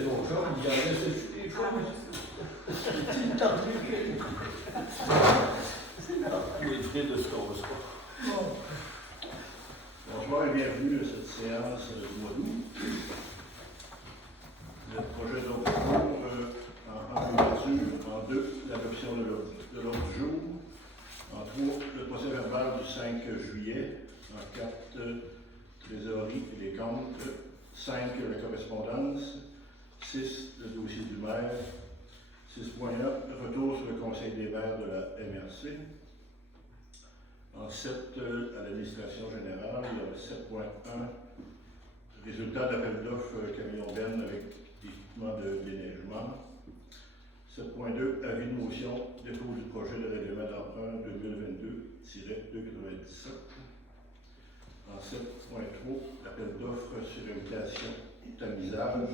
Bonsoir et bienvenue à cette séance du mois d'août. Le projet d'ordre du jour en ouverture, en deux, l'adoption de l'ordre du jour, en trois, le procès verbal du 5 juillet, en quatre, trésorerie et les comptes, 5, la correspondance, 6, le dossier du maire, 6.1, retour sur le conseil des maires de la MRC. En 7, à l'administration générale, il y a 7.1, résultat d'appel d'offres camion Ben avec équipement de déneigement. 7.2, avis de motion, dépôt du projet de règlement d'emprunt 2022-297. En 7.3, appel d'offres sur invitation tamisage.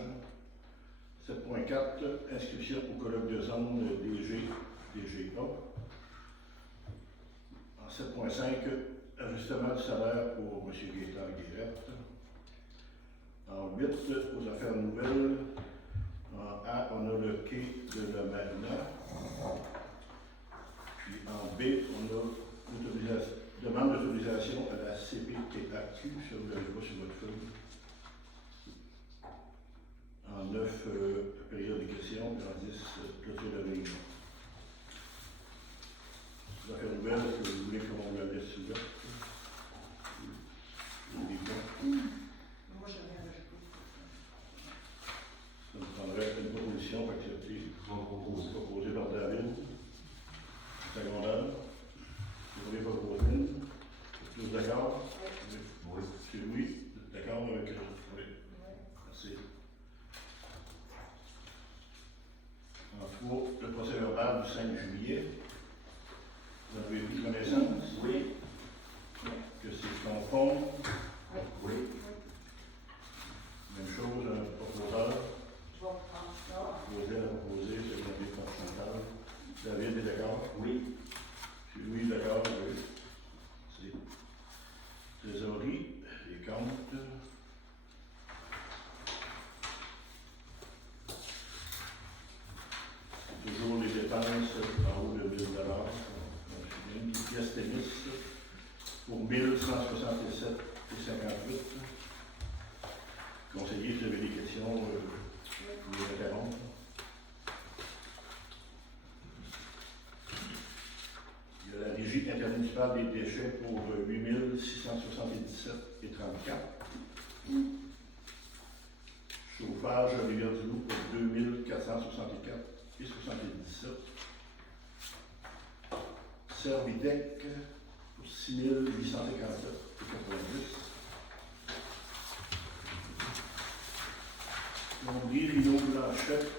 7.4, inscription au colloque de zone DGA. En 7.5, ajustement du salaire pour M. Gaétan Guérette. En 8, aux affaires nouvelles. En A, on a le quai de la Marina. Puis en B, on a demande d'autorisation à la CPTAQ, si vous n'avez pas sur votre feuille. En 9, période de questions. En 10, clôture de réunion. Les affaires nouvelles, est-ce que vous voulez qu'on la laisse ouverte? Moi, je n'ai rien ajouté. Ça me prendrait une proposition pour accepter. Proposée par David. Secondaire. Vous voulez proposer? Êtes-vous tous d'accord? Oui. Monsieur Louis, d'accord avec oui. Merci. En 3, le procès verbal du 5 juillet. Vous avez pris connaissance? Oui. Que c'est conforme? Oui. Même chose, un proposeur. Je vais prendre ça. Proposer à proposer, c'est demandé par Chantal. David est d'accord? Oui. Monsieur Louis est d'accord? Oui. C'est trésorerie, les comptes. Toujours les dépenses en haut de 1 000 $. Une pièce tennis pour 1 167,58 $. Conseiller, vous avez des questions, vous pouvez interrompre. Il y a la régie intermunicipale des déchets pour 8 677,34 $. Chauffage à Rivière-du-Loup pour 2 464,77 $. Servitec pour 6 857,90 $. Plombier Lino Blanchette,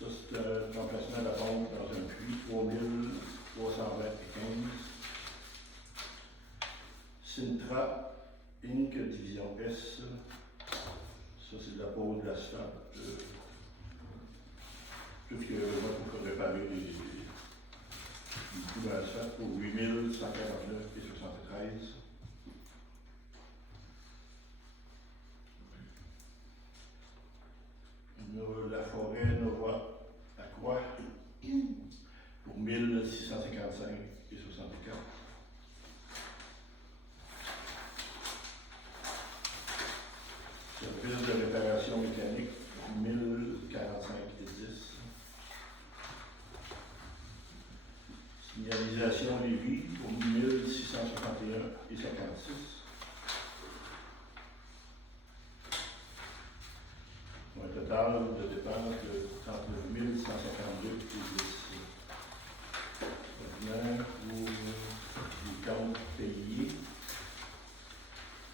ça c'est un remplacement de la pompe dans un puits, 3 320,15 $. Sintra Inc. Division S, ça c'est de la pose de l'asphalte, tout ce qu'il y a besoin pour réparer les coups d'asphalte pour 8 149,73 $. La forêt Nova Aqua pour 1 655,64 $. Service de réparation mécanique, 1045,10 $. Signalisation Lévis pour 1661,56 $. Un total de dépenses de 39 152,10 $. Maintenant, pour les comptes payés,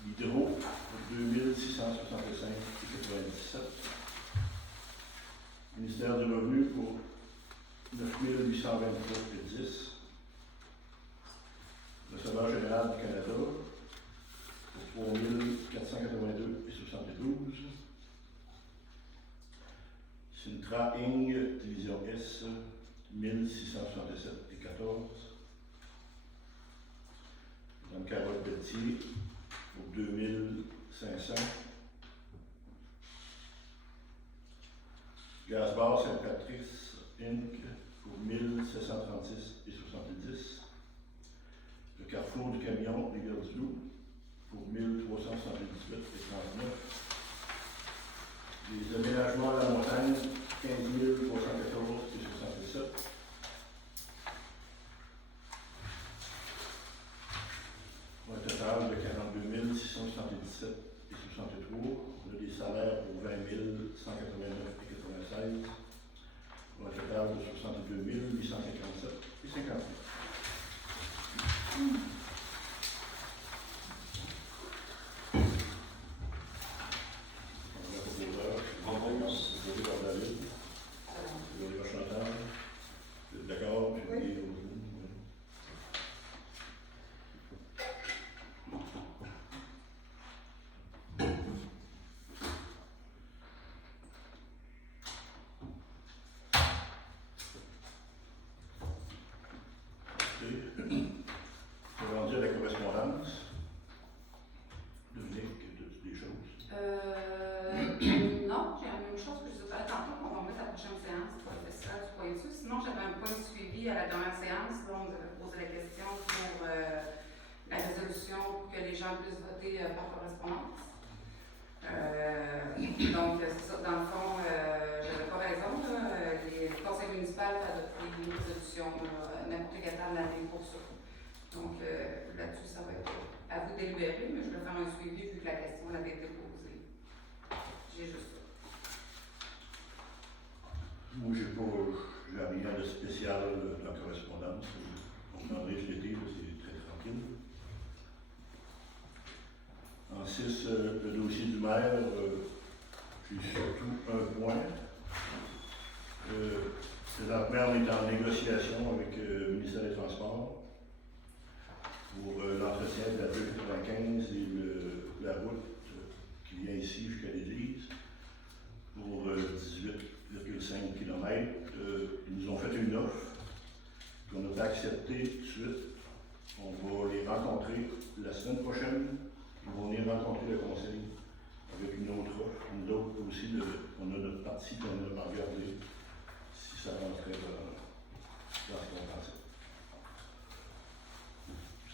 l'hydro pour 2 665,97 $. Ministère du Revenu pour 9 823,10 $. Receveur général du Canada pour 3 482,72 $. Sintra Ing, division S, 1667,14 $. Madame Carole Pelletier pour 2500. Gazbar Sainte-Patrice Inc. pour 1736,70. Le Carrefour du Camion Rivière-du-Loup pour 1378,39. Les aménagements à la montagne, 15 314,67. Pour un total de 42 677,63. On a des salaires pour 20 189,96. Pour un total de 62 857,58. Rendu à la correspondance. Dominique, des choses? Non, j'ai la même chose que je vous ai parlé tantôt qu'on va mettre à la prochaine séance pour le festival du Pointu. Sinon, j'avais un point de suivi à la dernière séance. Là, on nous avait posé la question pour la résolution pour que les gens puissent voter par correspondance. Donc, c'est ça. Dans le fond, j'avais pas raison. Le conseil municipal a adopté une résolution n'importe quel temps de l'année pour ça. Donc, là-dessus, ça va être à vous de délibérer, mais je vais faire un suivi vu que la question avait été posée. J'ai juste ça. Moi, j'ai rien de spécial dans la correspondance. On en riche l'été, c'est très tranquille. En 6, le dossier du maire, j'ai surtout un point. Présentement, on est en négociation avec le ministère des Transports pour l'entretien de la 295 et la route qui vient ici jusqu'à l'église pour 18,5 km. Ils nous ont fait une offre qu'on n'a pas acceptée tout de suite. On va les rencontrer la semaine prochaine. Ils vont venir rencontrer le conseil avec une autre offre. Une autre aussi, on a notre partie qu'on a regardé si ça rentrait dans ce qu'on pensait.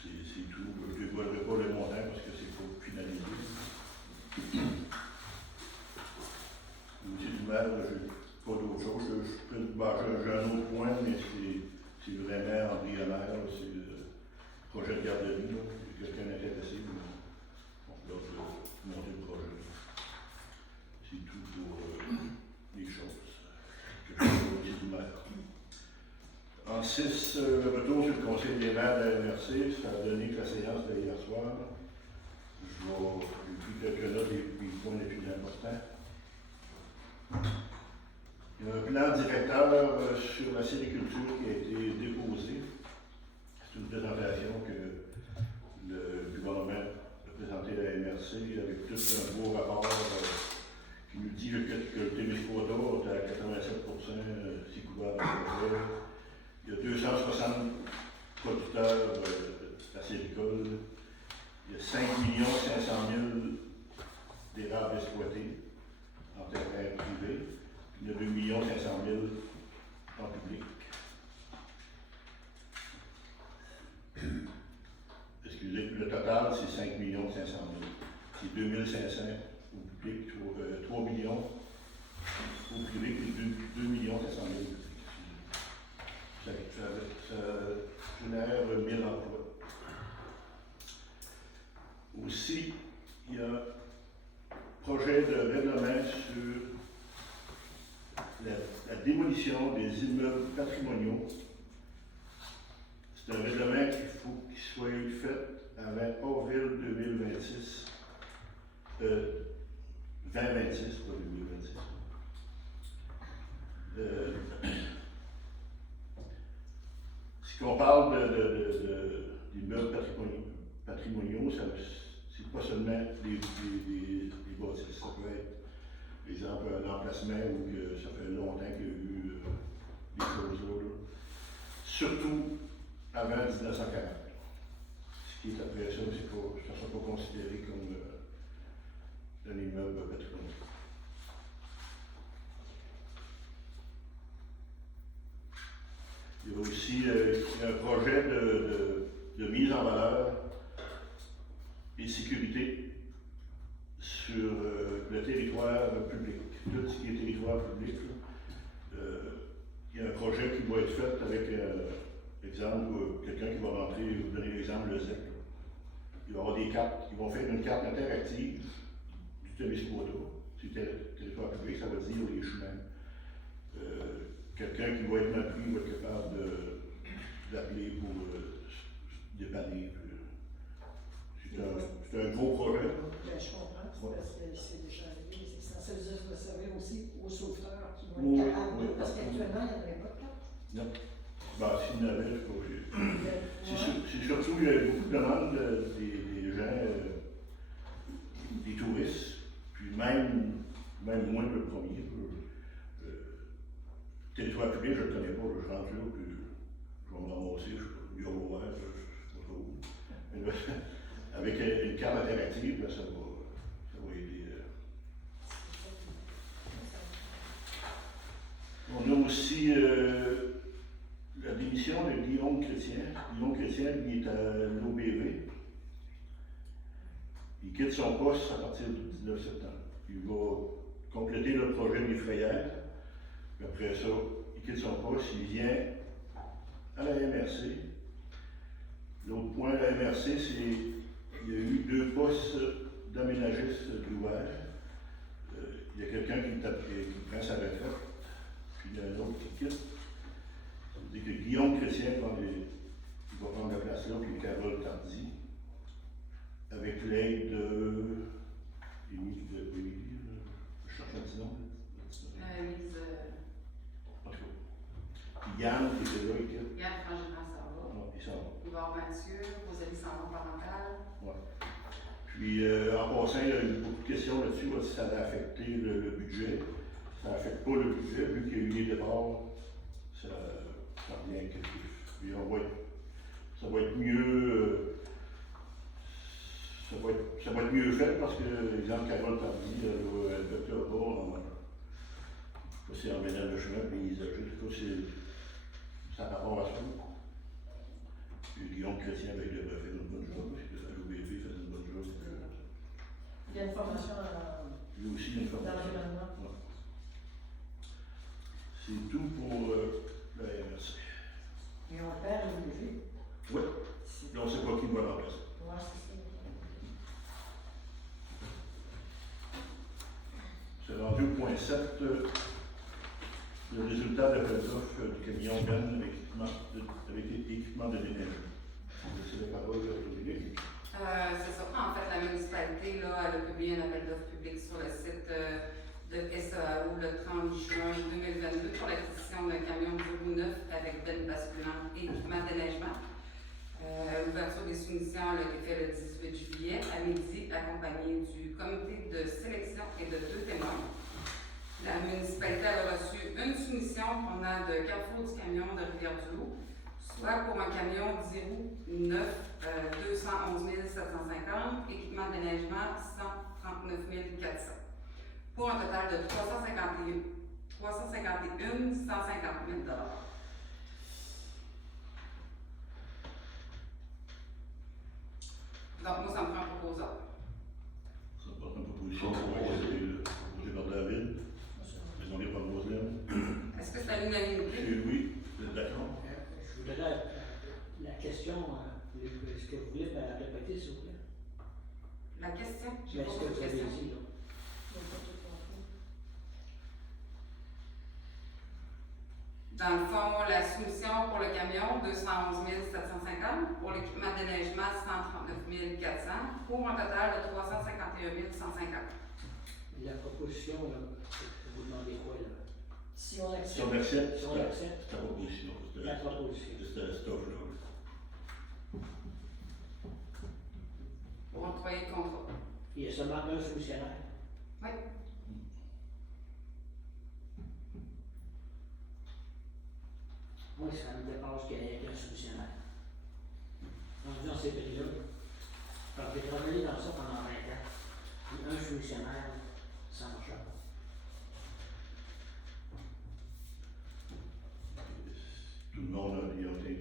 C'est tout. Je ne dévoilerai pas le montant parce que c'est pour finaliser. L'outil du maire, je n'ai pas d'autre chose. J'ai un autre point, mais c'est vraiment embryonnaire. C'est le projet de garderie. Il y a quelqu'un intéressé. On peut monter le projet. C'est tout pour les choses que je fais au l'outil du maire. En 6, le retour sur le conseil des maires de la MRC, ça a donné que la séance de hier soir. J'ai pris quelques notes des points les plus importants. Il y a un plan directeur sur la sériculture qui a été déposé. C'est une présentation que le gouvernement a présenté à la MRC avec tout un beau rapport qui nous dit que le Témiscouata est à 87% c'est couvert par le projet. Il y a 260 producteurs acéricoles. Il y a 5 500 000 d'érables exploités en terrain privé. Il y a 2 500 000 en public. Excusez, le total, c'est 5 500 000. C'est 2 500 au public, 3 millions au privé et 2 500 000 au public. Ça génère 1000 emplois. Aussi, il y a un projet de règlement sur la démolition des immeubles patrimoniaux. C'est un règlement qu'il faut qu'il soit fait avant avril 2026. 2026, pas 2026. Si on parle d'immeubles patrimoniaux, c'est pas seulement des bâtisses, ça peut être, par exemple, un emplacement où ça fait longtemps qu'il y a eu des choses là. Surtout avant 1940. Ce qui est après ça, ça ne sera pas considéré comme un immeuble patrimonial. aussi il y a un projet de mise en valeur et sécurité sur le territoire public. Tout ce qui est territoire public, là, il y a un projet qui va être fait avec, exemple, quelqu'un qui va rentrer, vous donner l'exemple, le ZEC. Là. Il va y avoir des cartes, ils vont faire une carte interactive du Témiscouata. C'est territoire public, ça veut dire les chemins. Quelqu'un qui va être mal pris va être capable d'appeler pour dépanner. C'est un gros projet. Ben, je comprends, c'est parce que c'est déjà arrivé. Ça veut dire que ça va servir aussi aux sauveteurs qui vont Oui, être capables oui. de. Parce qu'actuellement, il n'y en avait pas de carte. Non. Ben, s'il y en avait, je sais pas. Ouais. C'est surtout, il y a beaucoup de demandes des gens, des touristes, puis même moi le premier. Territoire public, je ne le connais pas, je rentre là, puis je vais me ramasser, je sais pas, bureau ouvert, je sais pas trop où. Mais là, avec une carte interactive, là, ça va aider. On a aussi la démission de Guillaume Chrétien. Guillaume Chrétien, il est à l'OBV. Il quitte son poste à partir du 19 septembre. Il va compléter le projet des frayères. Puis après ça, il quitte son poste, il vient à la MRC. L'autre point à la MRC, c'est qu'il y a eu 2 postes d'aménagistes d'ouvert. Il y a quelqu'un qui prend sa retraite, puis il y a un autre qui quitte. Ça veut dire que Guillaume Chrétien il va prendre la place là, puis Carole Tardy, avec l'aide de Émilie, je cherche un petit nom. En tout cas. Yann qui était là, il quitte. Yann Frangin, ça va. Non, il s'en va. Il va y avoir Mathieu, Rosalie Sandon parentale. Ouais. Puis en passant, il y a eu beaucoup de questions là-dessus, là, si ça allait affecter le budget. Ça n'affecte pas le budget, vu qu'il y a eu des départs, ça revient quelque chose. Puis ça va être mieux. Ça va être mieux fait parce que, exemple, Carole Tardy, elle ne fait pas c'est en ménage de chemin, paysagiste, ça rapport à ça. Puis Guillaume Chrétien avec le fait une bonne job, parce que l'OBV fait une bonne job. Il y a une formation Lui aussi, il y a une dans formation. l'environnement. Ouais. C'est tout pour la MRC. Et on perd l'OBV. Oui. Là, on ne sait pas qui va remplacer. Ouais, c'est ça. C'est rendu au point 7. Le résultat de l'appel d'offres du camion Ben avec équipement de déneigement. Je vais laisser la parole à Dominique. C'est ça. En fait, la municipalité là, elle a publié un appel d'offres public sur le site de SAAO le 30 juin 2022 pour l'acquisition d'un camion bureau neuf avec benne basculante et équipement de déneigement. L'ouverture des soumissions a été faite le 18 juillet à midi, accompagnée du comité de sélection et de 2 témoins. La municipalité a reçu une soumission provenant de Carrefour du camion de Rivière-du-Loup, soit pour un camion 10 roues neuf, 211 750, équipement de déneigement 139 400, pour un total de 351 150 000 $. Donc, moi, ça me prend un proposeur. Ça porte une proposition proposée par David, présentée par Roselyne. Est-ce que c'est à l'unanimité? Chez Louis, vous êtes d'accord? Je voudrais la question, est-ce que vous voulez la répéter, s'il vous plaît? La question? J'ai Mais pas ce que beaucoup vous de avez questions. dit, là. Dans le fond, la soumission pour le camion, 211 750, pour l'équipement de déneigement, 139 400, pour un total de 351 150. La proposition, là, vous demandez quoi, là? Si on accepte. Si on accepte, Si on accepte, c'est ta proposition. la proposition. C'était cette offre-là. Pour octroyer le contrat. Il y a seulement un soumissionnaire. Oui. Moi, ça me dépasse qu'il y ait qu'un soumissionnaire. Rendu dans ces prix-là. Alors, j'ai travaillé dans ça pendant 20 ans. Puis un soumissionnaire, ça marche pas. Tout le monde a été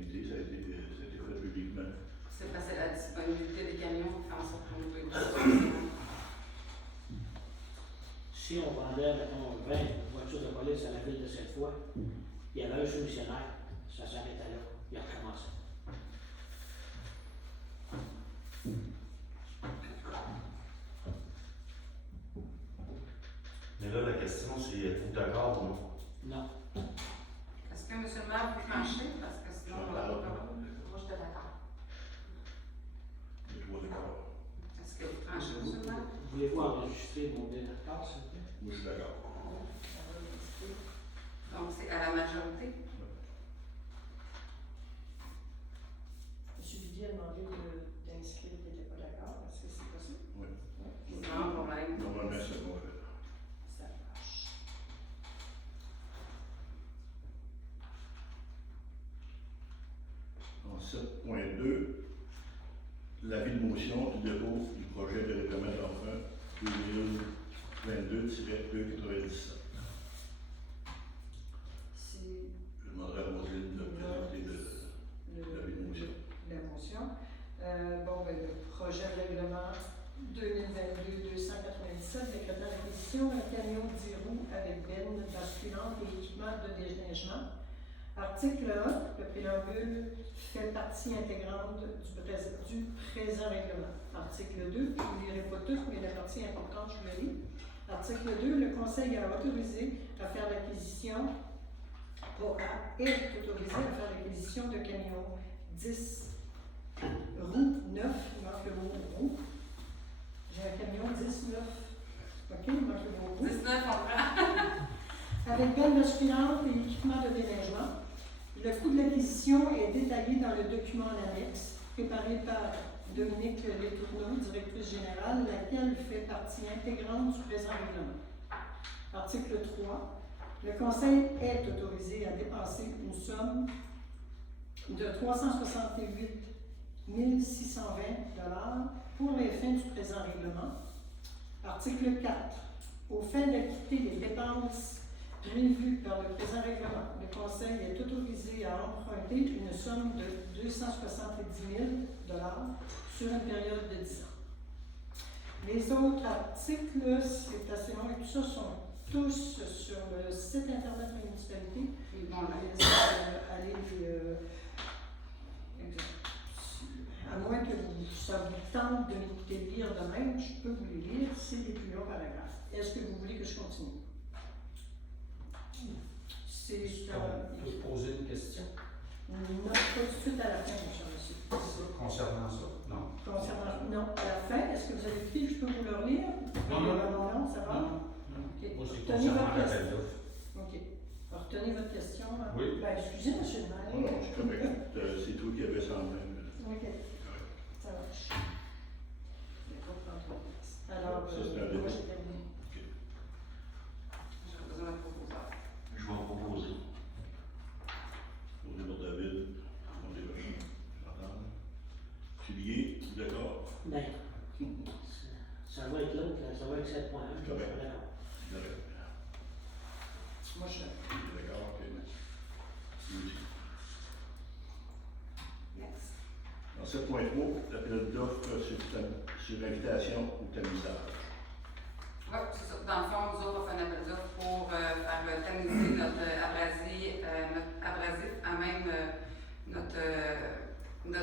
si on vendait, mettons, 20 voitures de police à la ville de Sainte-Foy, il y avait un soumissionnaire, ça s'arrêtait là, il recommençait. Mais là, la question, c'est êtes-vous d'accord ou non? Non. Est-ce que M. le maire peut trancher? Parce que sinon, on va pas parler. Moi, j'étais d'accord. Les trois d'accord. Est-ce que vous tranchez, M. le maire? Voulez-vous enregistrer mon désaccord, s'il vous plaît? Moi, je suis d'accord. Donc, c'est à la majorité. M. Didier a demandé d'inscrire qu'il n'était pas d'accord. Est-ce que c'est possible? Oui. Sans problème. Normalement, c'est bon. Ça marche. En 7.2, l'avis de motion du dépôt du projet de règlement d'emprunt 2022-297. C'est Je demanderai à Roselyne de présenter l'avis de motion. la motion. Le projet de règlement 2022-297 décrétant l'acquisition d'un camion 10 roues avec benne basculante et équipement de déneigement. Article 1, le préambule fait partie intégrante du présent règlement. Article 2, je ne lirai pas tout, mais la partie importante, je le lis. Article 2, le Conseil a autorisé à faire l'acquisition, est autorisé à faire l'acquisition de camions 10 roues 9, il manque le mot roue. J'ai un camion 19. OK, il manque le mot roue. 19, on prend. Avec benne basculante et équipement de déneigement. Le coût de l'acquisition est détaillé dans le document en annexe, préparé par Dominique Letourneau, directrice générale, laquelle fait partie intégrante du présent règlement. Article 3. Le Conseil est autorisé à dépenser une somme de 368 620 $ pour les fins du présent règlement. Article 4. Aux fins d'acquitter les dépenses prévues par le présent règlement, le Conseil est autorisé à emprunter une somme de 270 000 $ sur une période de 10 ans. Les autres articles, c'est assez long et tout ça, sont tous sur le site internet de la municipalité. Ils vont là. À moins que ça vous tente de m'écouter lire de même, je peux vous les lire, c'est les plus longs paragraphes. Est-ce que vous voulez que je continue? C'est Je peux poser une question non, pas tout de suite à la fin, mon monsieur. concernant ça, non? Concernant, non, à la fin, est-ce que vous avez écrit, je peux vous le relire? Non, ça va? Ok. Moi, c'est Retenez concernant votre l'appel question. d'offres. Ok. Alors, retenez votre question. Oui. Ben, excusez, monsieur le maire. Non, je suis correct. C'est toi qui avais ça en main. Ok. Ça marche. Je vais pas prendre trop de place. Alors, Ça, c'est un moi, débat. j'ai terminé. J'ai besoin d'un proposeur. Je vais en proposer. Posé par David. On est vachement. J'entends. Filier, d'accord? Ben, ça va être l'autre, ça va être 7.1. Correct. D'accord. Correct. Moi, je suis D'accord, ok. Oui. Yes. En 7.3, l'appel d'offres sur l'invitation au tamisage. Oui, c'est ça. Dans le fond, nous autres, on fait un appel d'offres pour faire tamiser notre abrasif à même notre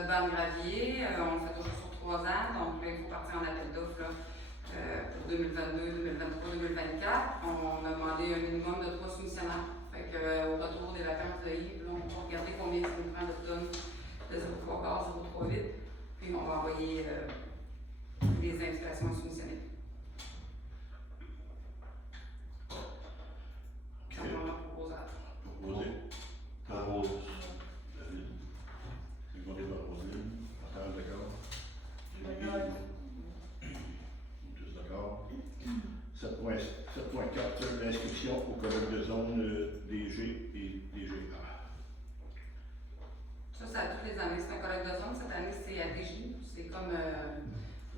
bande gravier. On le fait toujours sur 3 ans, donc là, il faut partir en appel d'offres là, pour 2022, 2023, 2024. On a demandé un minimum de 3 soumissionnaires. Fait que, au retour des vacances de Yves, là, on va regarder combien ça nous prend de tonnes de 0,3 0,38, puis on va envoyer les invitations à soumissionner. Ok. On va proposer. Proposé. David. Secondé par Roselyne. Attends, d'accord? D'accord. Tous d'accord? 7.4, l'inscription au colloque de zone DG et DGA. Ça, c'est à toutes les années. C'est un colloque de zone. Cette année, c'est à DG. C'est comme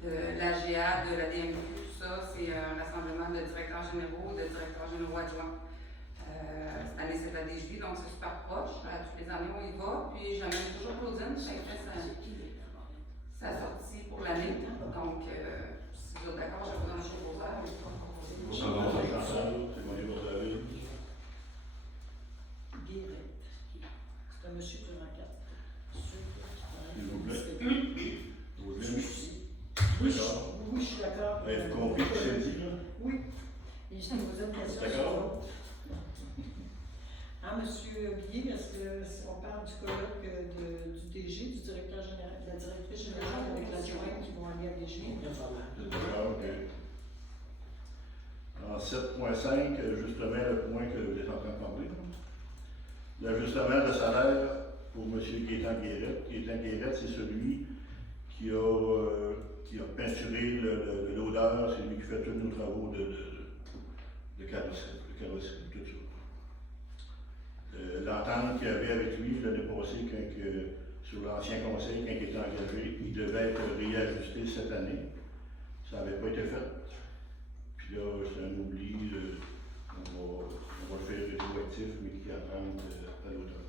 l'AGA de la DMQ. Tout ça, c'est un rassemblement de directeurs généraux, de directeurs généraux adjoints. Cette année, c'est à DG, donc c'est super proche. À toutes les années, on y va. Puis, j'amène toujours Claudine. Ça fait sa sortie pour l'année. Donc, si vous êtes d'accord, je vais vous donner un proposeur. Pour C'est ça, Chantal, bon, secondé par David. Guéret. C'est un monsieur du Rancard. S'il vous plaît. Roselyne, Oui, d'accord. oui, je suis d'accord. Avez-vous compris ce que c'est dit, là? Oui. Et je vous pose une question. D'accord. Ah, monsieur Guillet, est-ce que si on parle du colloque du DG, du directeur général, de la directrice générale avec l'adjointe qui vont aller à DG? Aucun problème. D'accord, ok. En 7.5, justement, le point que vous êtes en train de parler. L'ajustement de salaire pour M. Gaétan Guérette. Gaétan Guérette, c'est celui qui a peinturé l'odeur, c'est lui qui fait tous nos travaux de carrosserie, tout ça. L'entente qu'il y avait avec lui l'année passée, sur l'ancien conseil, quand il était engagé, il devait être réajusté cette année. Ça n'avait pas été fait. Puis là, c'est un oubli. On va le faire rétroactif, mais qui attend à l'automne.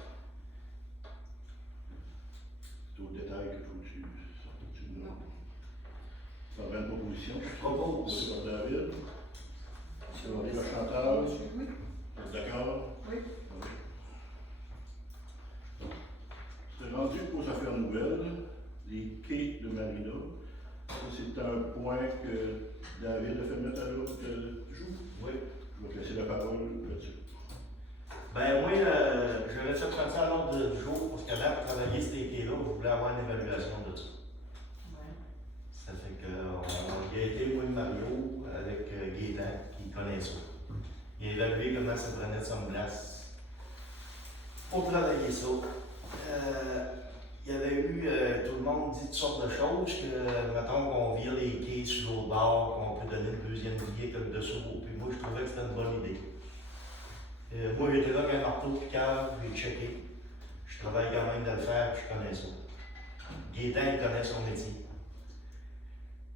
C'est au détail qu'il faut que tu nous Non. Ça va une proposition. Je propose. Sur David. Sur Chantal. Monsieur, oui. D'accord? Oui. C'est rendu aux affaires nouvelles, les quais de Marina. Ça, c'est un point que David a fait mettre à l'ordre du jour. Oui. Je vais te laisser la parole là-dessus. Ben moi, j'aurais fait mettre ça à l'ordre du jour parce que là, pour travailler ces quais-là, je voulais avoir une évaluation de ça. Ouais. Ça fait qu'il a été, moi, Mario, avec Gaétan, qui connaît ça. Il a évalué comment ça prenait de son place pour travailler ça. Il y avait eu, tout le monde dit toutes sortes de choses, que, mettons qu'on vire les quais sur l'autre bord, qu'on peut donner le deuxième billet comme dessous. Puis moi, je trouvais que c'était une bonne idée. Moi, j'étais là avec un marteau picard, j'ai checké. Je travaille quand même de le faire, puis je connais ça. Gaétan, il connaît son métier.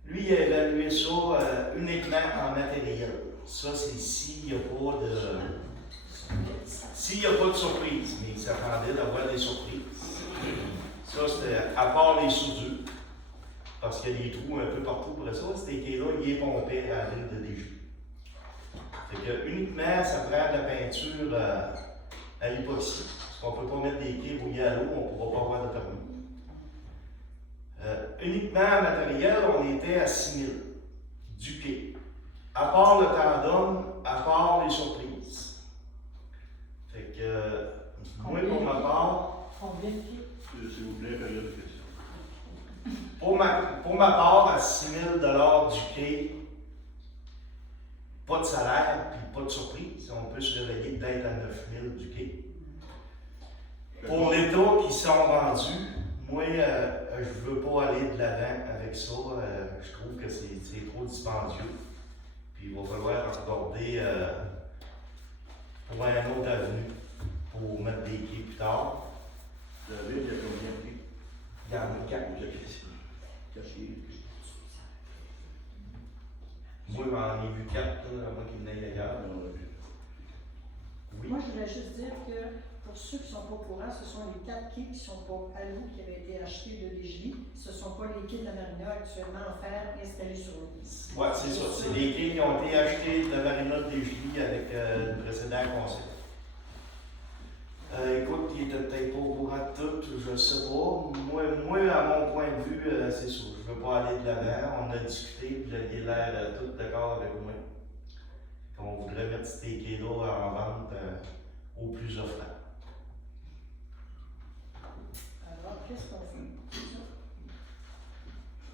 Lui, il a évalué ça uniquement en matériel. Ça, c'est s'il n'y a pas de. S'il n'y a pas de surprise, mais il s'attendait d'avoir des surprises. Ça, c'était à part les soudures, parce qu'il y a des trous un peu partout pour ça. Ces quais-là, il est pompé à la ville de déjeuner. Fait que uniquement, ça prend de la peinture à l'époxy. Parce qu'on ne peut pas mettre des quais bouillis à l'eau, on ne pourra pas avoir de permis. Uniquement en matériel, on était à 6 000 du quai. À part le tandem, à part les surprises. Fait que, moi, pour ma part, Combien de pieds? S'il vous plaît, période de questions. pour ma part, à 6 000 du quai, pas de salaire puis pas de surprise. On peut se réveiller peut-être à 9 000 du quai. Pour l'état qui sont rendus, moi, je ne veux pas aller de l'avant avec ça. Je trouve que c'est trop dispendieux. Puis il va falloir regarder pour un autre avenue pour mettre des quais plus tard. David, il y a combien de pieds? Il y en a 4. Vous avez caché. Moi, j'en ai vu 4, moi qui venais ailleurs. Oui. Moi, je voulais juste dire que pour ceux qui ne sont pas au courant, ce sont les 4 quais qui ne sont pas à l'eau qui avaient été achetés de Desjely. Ce ne sont pas les quais de la Marina actuellement en fer installés sur l'eau. Ouais, c'est ça. C'est des quais qui ont été achetés de la Marina de Desjely avec le précédent conseil. Écoute, il était peut-être pas au courant de tout, je ne sais pas. Moi, à mon point de vue, c'est ça. Je ne veux pas aller de l'avant. On a discuté, puis il a l'air tout d'accord avec moi. On voudrait mettre ces quais-là en vente au plus offrant. Alors, qu'est-ce qu'on fait?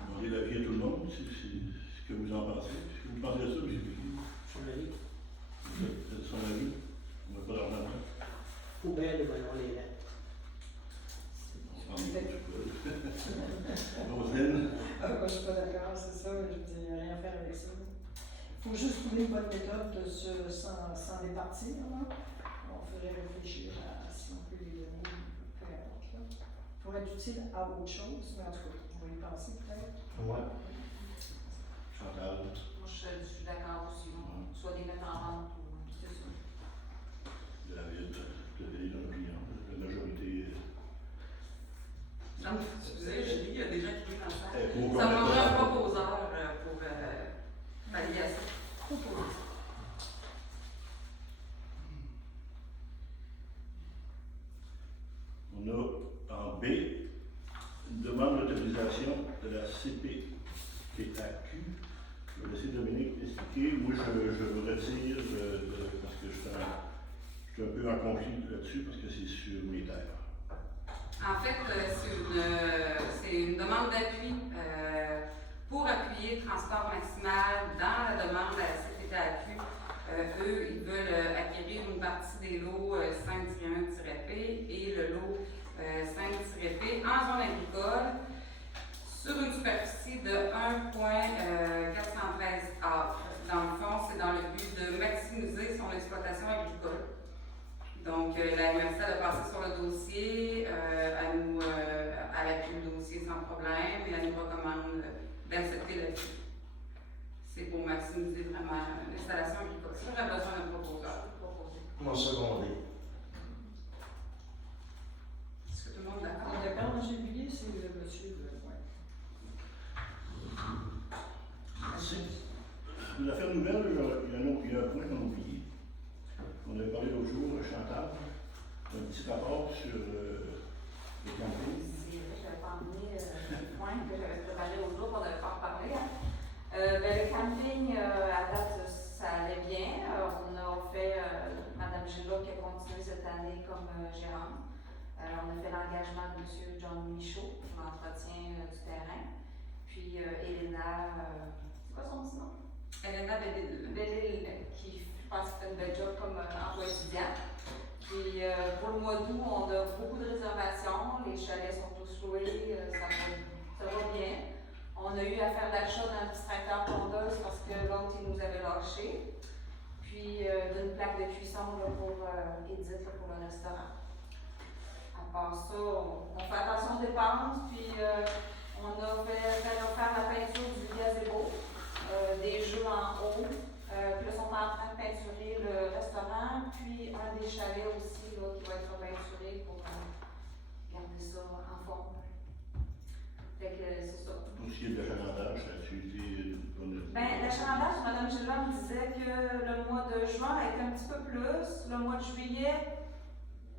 Demandez l'avis à tout le monde, ce que vous en pensez. Si vous pensez à ça, j'ai dit. Sur le lit. C'est son avis. On n'a pas d'argent. Poubelle, voyons les lettres. On s'en est Roselyne? Moi, je ne suis pas d'accord, c'est ça. Je ne dis rien à faire avec ça. Il faut juste trouver une bonne méthode sans départir. Là. On ferait réfléchir à si on peut les donner, peu importe. Là. Pour être utile à autre chose, mais en tout cas, on va y penser peut-être. Ouais. Chantal? Moi, je suis d'accord aussi. Soit des mettre en vente ou c'est ça. David, tu as donné ton opinion. La majorité. Non, excusez, je dis, il y a des gens qui pensent ça. Pour Ça qu'on m'aurait ait un pas- proposeur pour pallier à ça. Proposeur. retire parce que je suis un peu en conflit là-dessus parce que c'est sur mes terres. En fait, c'est une demande d'appui pour appuyer le transport maximal dans la demande à la CPTAQ. Eux, ils veulent acquérir une partie des lots 5-1-P et le lot 5-P en zone agricole sur une superficie de 1,413 acres. Dans le fond, c'est dans le but de maximiser son exploitation agricole. Donc, la MRC a passé sur le dossier, elle appuie le dossier sans problème et elle nous recommande d'accepter l'appui. C'est pour maximiser vraiment l'installation agricole. Si j'aurais besoin d'un proposeur, Mon secondé. est-ce que tout le monde est d'accord? D'accord, j'ai oublié, c'est le monsieur. Ouais. L'affaire nouvelle, il y a un point qu'on a oublié. On avait parlé l'autre jour, Chantal, un petit rapport sur le camping. C'est vrai, je n'avais pas emmené le point que j'avais préparé au jour, on n'avait pas reparlé. Hein. Le camping, à date, ça allait bien. On a fait Mme Gilles qui a continué cette année comme gérante. On a fait l'engagement de M. John Michaud pour l'entretien du terrain. Puis Elena, c'est quoi son petit nom? Elena Bellil, qui je pense fait une belle job comme emploi étudiant. Puis pour le mois d'août, on a beaucoup de réservations. Les chalets sont tous loués, ça va bien. On a eu à faire l'achat d'un petit tracteur tondeuse parce que l'autre, il nous avait lâché. Puis d'une plaque de cuisson là, pour Edith, pour le restaurant. À part ça, on fait attention aux dépenses, puis on a fait refaire la peinture du gazebo, des jeux en haut. Puis là, ils sont en train de peinturer le restaurant, puis un des chalets aussi là, qui va être peinturé pour garder ça en forme. Fait que c'est ça. Pour ce qui est de l'achalandage, ça a-tu été bonne? Ben, l'achalandage, Mme Gillan me disait que le mois de juin a été un petit peu plus, le mois de juillet,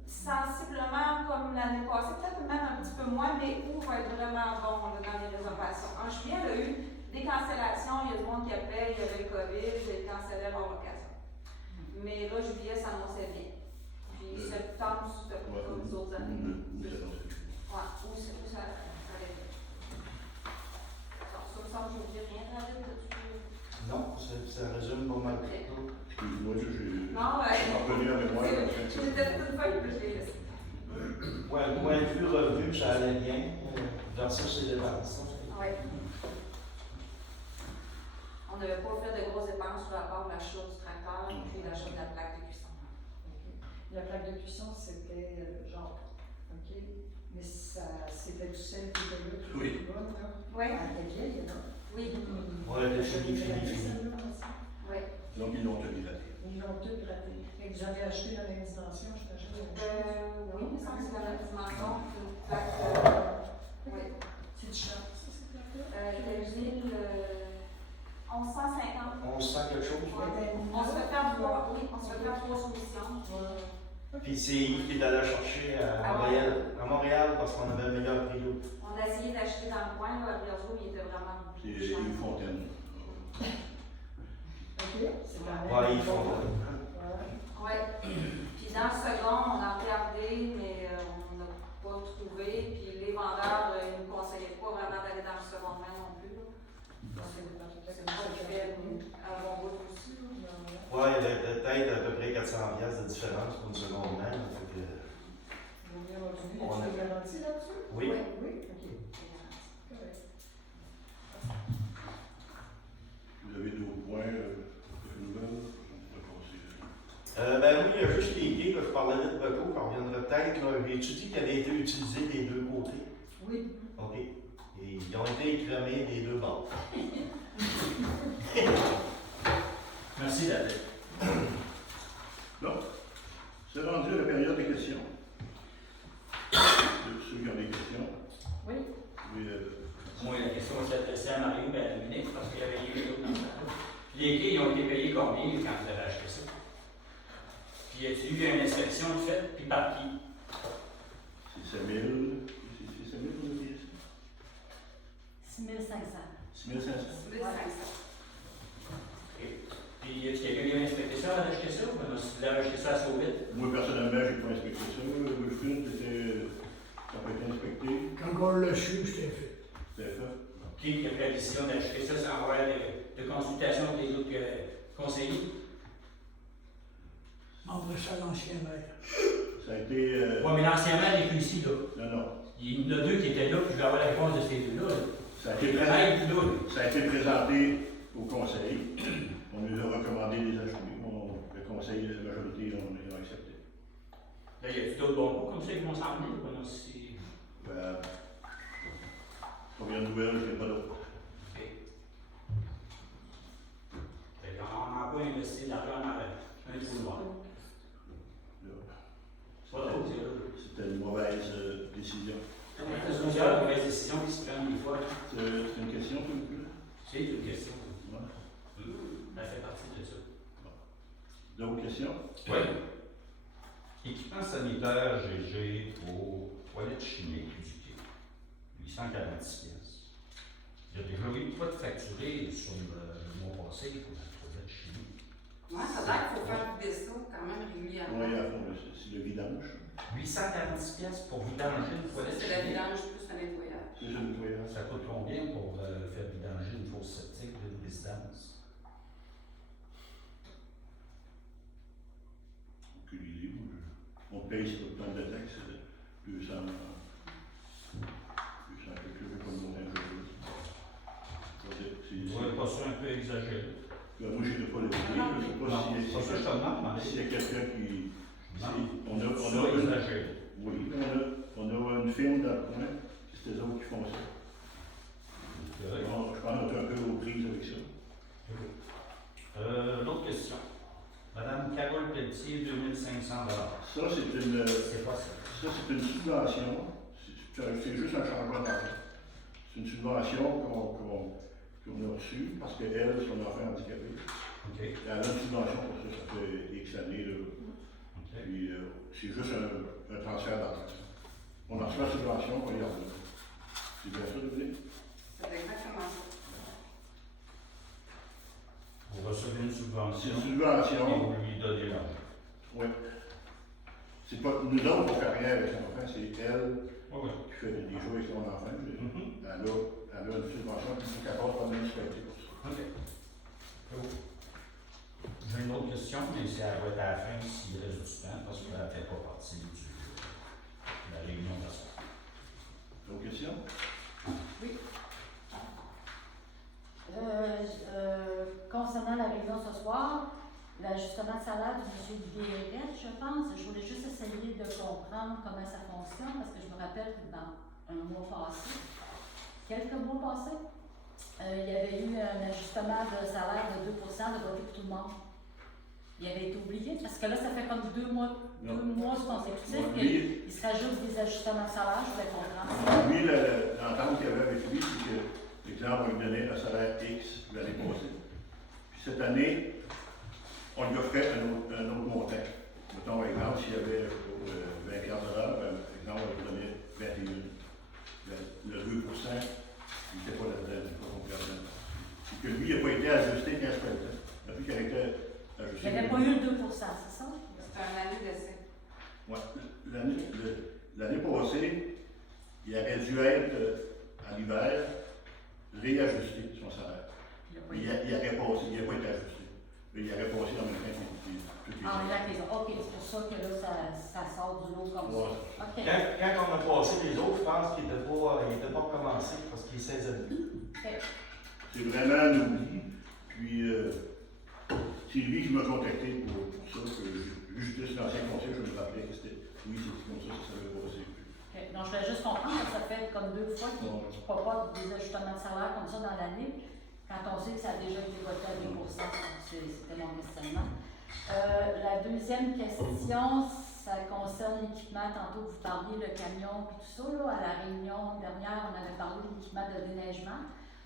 sensiblement comme l'année passée, peut-être même un petit peu moins, mais où va être vraiment bon là, dans les réservations. En juillet, il y a eu des cancellations, il y a du monde qui appelait, il y avait le COVID, ils cancellaient leur location. Mais là, juillet s'annonçait bien. Puis septembre, c'était pas comme les autres années. Où ça s'annonçait? Ouais, où ça allait bien. Alors, ça me semble que je vous dis rien, David, là-dessus. Non, ça résume pas mal tout. Excuse-moi, j'ai Non, ouais. revenu en mémoire. J'étais toute folle, puis je l'ai laissé. Ouais, point de vue revenu, ça allait bien. Versus les dépenses. Oui. On n'avait pas fait de grosses dépenses sur rapport à l'achat du tracteur et puis l'achat de la plaque de cuisson. La plaque de cuisson, c'était genre, OK, mais c'était tout celle qui était là, qui Oui. était bonne, là. Oui. Elle était vieille, non? Oui. Ouais, fini. Oui. Donc, ils l'ont tenu raté. Ils l'ont tout raté. Et vous avez acheté dans l'extension, je t'achète la même chose. Oui, il me semble que c'est la même dimension. Une plaque. Oui. C'est du champ, ça, cette plaque-là? L'Éville, 1150. On se sent quelque chose. On se fait faire trois, oui, on se fait faire 3 solutions. Puis c'est Yves qui est allé chercher à Montréal parce qu'on avait le meilleur prix d'eau. On a essayé d'acheter dans le coin, là, à Riazot, il était vraiment C'est beaucoup cher. une fontaine. OK, c'est la même. Ouais, ils font. Oui. Puis dans le second, on a regardé, mais on n'a pas trouvé. Puis les vendeurs, ils ne nous conseillaient pas vraiment d'aller dans le second main non plus. Là. Donc, c'est pas qui fait un bon bout aussi. Là. Ouais, il y avait peut-être à peu près 400$ de différence pour une seconde main. Fait que, On a une garantie là-dessus? oui. Oui, OK. Correct. Vous avez d'autres points nouvelles? On pourrait passer. Ben oui, il y a juste les guets, là, je parlais de Breco, j'en reviendrai peut-être. J'ai étudié qui avait été utilisé des deux côtés. Oui. OK. Et ils ont été écrémés des deux bords. Merci, David. Donc, c'est rendu à la période des questions. Ceux qui ont des questions. Oui. Oui, Moi, la question s'est adressée à Mario et à Dominique parce qu'il y avait eu d'autres dans le salle. Les quais, ils ont été payés combien quand vous avez acheté ça? Puis y a-t-il eu une inspection faite, puis par qui? c'est 5 000. C'est 5 000 pour le pied, 6 500. 6 500. 1500. Puis y a-t-il quelqu'un qui a inspecté vous avez acheté ça à Sauvette? Moi, personnellement, je n'ai pas inspecté ça. Wilfrid, ça n'a pas été inspecté. Quand on l'a su, c'était fait. C'était fait. Qui a pris la décision d'acheter ça sans avoir de consultation avec les autres conseillers? Entre ça, l'ancien maire. Ça a été. Oui, mais l'ancien maire n'est plus ici, là. Non, non. Il y en a deux qui étaient là, puis je vais avoir la réponse de ces deux-là. Là. Ça a été Le présenté. maire, puis l'autre. Ça a été présenté au conseil. On nous a recommandé les acheter. Le conseil, la majorité, ils ont accepté. Là, y a-t-il d'autres bons coups comme ça qui vont s'en venir? Ou non, si... Combien de nouvelles, je n'ai pas d'autres. OK. Fait qu'on n'a pas investi de l'argent dans un trou noir. C'est pas drôle, c'est là. C'était une mauvaise décision. C'est plusieurs mauvaises décisions qui se prennent des fois. C'est une question, s'il vous plaît? C'est une question. Ouais. Ça fait partie de ça. D'autres questions? Oui. Équipement sanitaire GG pour toilettes chimiques éduquées. 846 pièces. Il y a déjà eu pas de facturé sur le mois passé pour la toilette chimique. Ouais, ça a l'air qu'il faut faire vider ça quand même régulièrement. Oui, à fond, c'est le vidange. 846 pièces pour vidanger une toilette C'est la chimique. vidange plus le nettoyage. C'est le nettoyage. Ça coûte combien pour faire vidanger une fosse septique d'une résidence? Aucune idée. On paye sur le plan de taxe 200 quelque chose comme mon ingénieur. Vous n'avez pas ça un peu exagéré? Moi, je n'ai pas le idée. Je ne sais pas Non, c'est pas ça que je te demande, mais s'il y a quelqu'un qui. On a ça exagéré. Oui, on a une firme dans le coin, c'est eux autres qui font ça. Correct. Je pense qu'on est un peu aux prises avec ça. L'autre question. Madame Carole Pelletier, 2500 $. Ça, c'est une. C'est pas ça. Ça, c'est une subvention. C'est juste un changement d'argent. C'est une subvention qu'on a reçue parce qu'elle, son enfant handicapé, OK. elle a une subvention pour ça, ça fait X années. Là. OK. Puis c'est juste un transfert d'argent. On a reçu la subvention, on y en a. C'est bien ça, vous voulez? C'est exactement ça. Vous recevez une C'est subvention une et subvention. vous lui donnez l'argent. Oui. C'est pas nous autres qui fait rien avec son enfant, c'est elle Oui, oui. qui fait des jeux avec son enfant. Mhm. Elle a une subvention qui faut qu'elle passe par la municipalité pour ça. OK. C'est beau. J'ai une autre question, mais c'est à la fin s'il reste du temps, parce qu'elle ne fait pas partie de la réunion de la soirée. D'autres questions? Concernant la réunion ce soir, l'ajustement de salaire de M. Guéret, je pense, je voulais juste essayer de comprendre comment ça fonctionne, parce que je me rappelle que dans un mois passé, quelques mois passés, il y avait eu un ajustement de salaire de 2 de voté pour tout le monde. Il avait été oublié, parce que là, ça fait comme 2 mois consécutifs qu'il se rajoute des ajustements de salaire, je voulais comprendre. Lui, l'entente qu'il y avait avec lui, c'est que les clients vont lui donner un salaire X l'année passée. Puis cette année, on lui offrait un autre montant. Mettons, par exemple, s'il y avait 20 $, par exemple, on lui donnait 21. Le 2 il n'était pas là-dedans, il n'était pas compris. C'est que lui, il n'a pas été ajusté 15 %. Depuis qu'il a été ajusté. Il n'y avait pas eu le 2 c'est ça? C'est un année d'essai. Ouais. L'année passée, il aurait dû être à l'hiver réajusté son salaire. Mais il aurait passé, il n'a pas été ajusté. Il aurait passé en même temps toutes les Ah, là, ok, c'est pour ça que là, ça sort du lot comme Ouais. ça. Ok. Quand on a passé les autres, je pense qu'il n'était pas commencé parce qu'il est 16 ans. C'est vraiment un oubli. Puis, c'est lui qui m'a contacté pour ça, que juste l'ancien conseil, je me rappelais que c'était oui, c'est comme ça s'avait passé. Ok. Donc, je voulais juste comprendre que ça fait comme 2 fois qu'il ne pas des ajustements de salaire comme ça dans l'année, quand on sait que ça a déjà été voté à 2 c'était mon questionnement. La deuxième question, ça concerne l'équipement. Tantôt, vous parliez le camion et tout ça. Là, à la réunion dernière, on avait parlé de l'équipement de déneigement.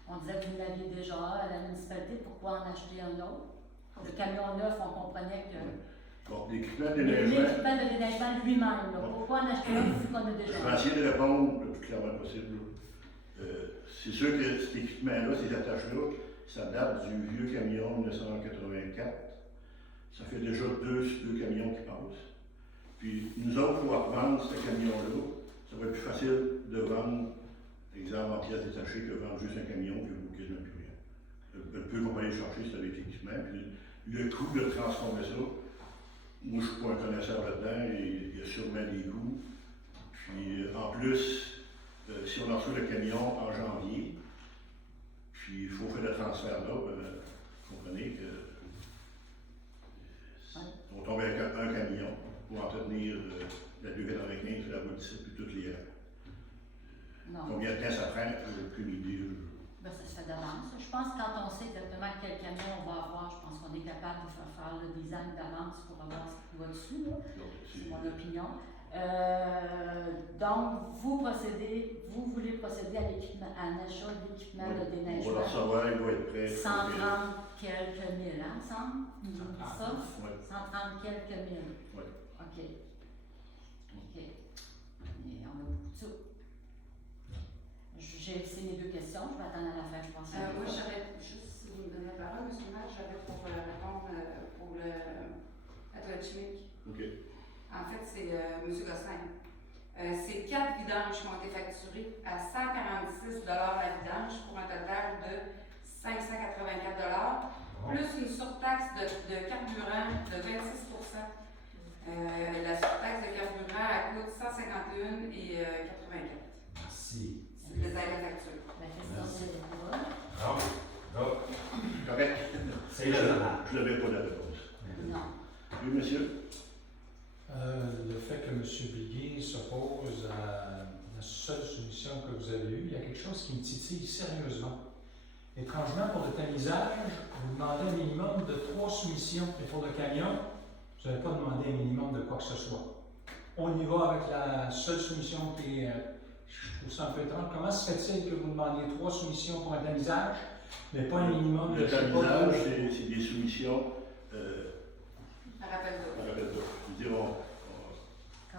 On disait que vous l'aviez déjà à la municipalité. Pourquoi en acheter un autre? Le camion neuf, on comprenait que... Bon, l'équipement de déneigement. L'équipement de déneigement lui-même. Là. Pourquoi en acheter un vu qu'on a déjà Je vais essayer de répondre le plus clairement possible. C'est sûr que cet équipement-là, ces attaches-là, ça date du vieux camion 1984. Ça fait déjà deux camions Puis nous autres, pour apprendre ce camion-là, ça va être plus facile de vendre, exemple, en pièces détachées, que vendre juste un camion, puis vous quasiment plus rien. Le peu qu'on va aller chercher, c'est avec l'équipement. Puis le coût de transformer ça, moi je ne suis pas un connaisseur là-dedans, il y a sûrement des coûts. Puis en plus, si on en reçoit le camion en janvier, puis il faut faire le transfert là, vous comprenez que on tombe avec un camion pour entretenir la 295, la route 17 puis toutes les Non. combien de temps ça prend, aucune idée. Ben, ça se fait d'avance. Je pense que quand on sait exactement quel camion on va avoir, je pense qu'on est capable de faire le design d'avance pour avoir ce qui va dessus. Là. C'est mon opinion. Donc, vous voulez procéder à l'équipement, à un achat d'équipement de On va déneigement. le recevoir, il va être prêt. 130 quelques mille, hein, semble? Ça? Ouais. 130 quelques mille. Ouais. OK. OK. Et on a beaucoup de sous. J'ai laissé mes deux questions. Je vais attendre à la fin, je pense. Moi, j'avais juste, si vous me donnez la parole, M. le maire, j'avais pour répondre pour la toilette chimique. OK. En fait, c'est M. Gosselin. C'est 4 vidanges qui ont été facturés à 146 la vidange pour un total de 584 plus une surtaxe de carburant de 26 La surtaxe de carburant elle coûte 151 et 84. Merci. C'est le détail de la facture. La question, c'est quoi? Bravo. Bravo. Correct. C'est raisonnable. Je n'avais pas la réponse. Non. Oui, monsieur? Le fait que M. Biguet s'oppose à la seule solution que vous avez eue, il y a quelque chose qui me titille sérieusement. Étrangement, pour le tamisage, vous demandez un minimum de 3 soumissions, mais pour le camion, vous n'avez pas demandé un minimum de quoi que ce soit. On y va avec la seule soumission qui est, je trouve ça un peu étrange. Comment se fait-il que vous demandiez 3 soumissions pour un tamisage, mais pas un minimum de... Le tamisage, c'est des soumissions Un rappel d'eau. par appel d'offres. Je veux dire,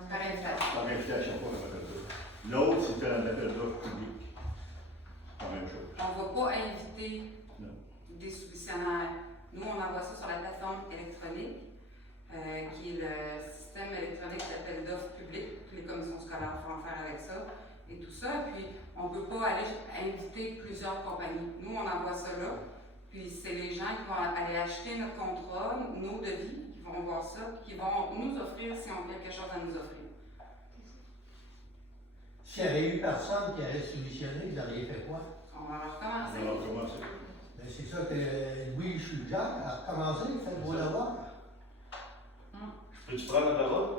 Par invitation. par invitation, pas par appel d'offres. L'autre, c'était un appel d'offres public. La même chose. On ne va pas inviter Non. des soumissionnaires. Nous, on envoie ça sur la plateforme électronique, qui est le système électronique d'appel d'offres public. Les commissions scolaires font affaire avec ça et tout ça. Puis, on ne peut pas aller inviter plusieurs compagnies. Nous, on envoie ça là. Puis, c'est les gens qui vont aller acheter notre contrat, nos devis, qui vont voir ça, qui vont nous offrir s'ils ont quelque chose à nous offrir. S'il n'y avait eu personne qui avait soumissionné, vous auriez fait quoi? On va recommencer. On va recommencer. Ben, c'est ça que Louis Jacques a recommencé, faites vos devoirs. Peux-tu prendre la parole?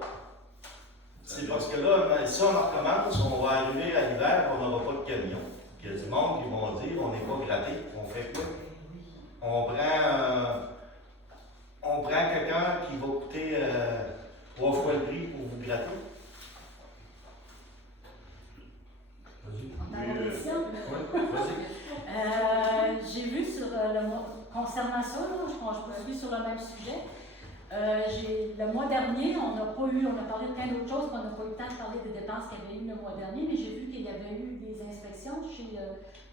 C'est parce que là, si on recommence, on va arriver à l'hiver, on n'aura pas de camion. Il y a du monde qui vont dire, on n'est pas gratté, on fait quoi? On prend quelqu'un qui va coûter 3 fois le prix pour vous gratter. Vas-y. On a la question? Oui, vas-y. J'ai vu sur concernant ça, là, je poursuis sur le même sujet. Le mois dernier, on a parlé de plein d'autres choses, on n'a pas eu le temps de parler des dépenses qu'il y avait eu le mois dernier, mais j'ai vu qu'il y avait eu des inspections chez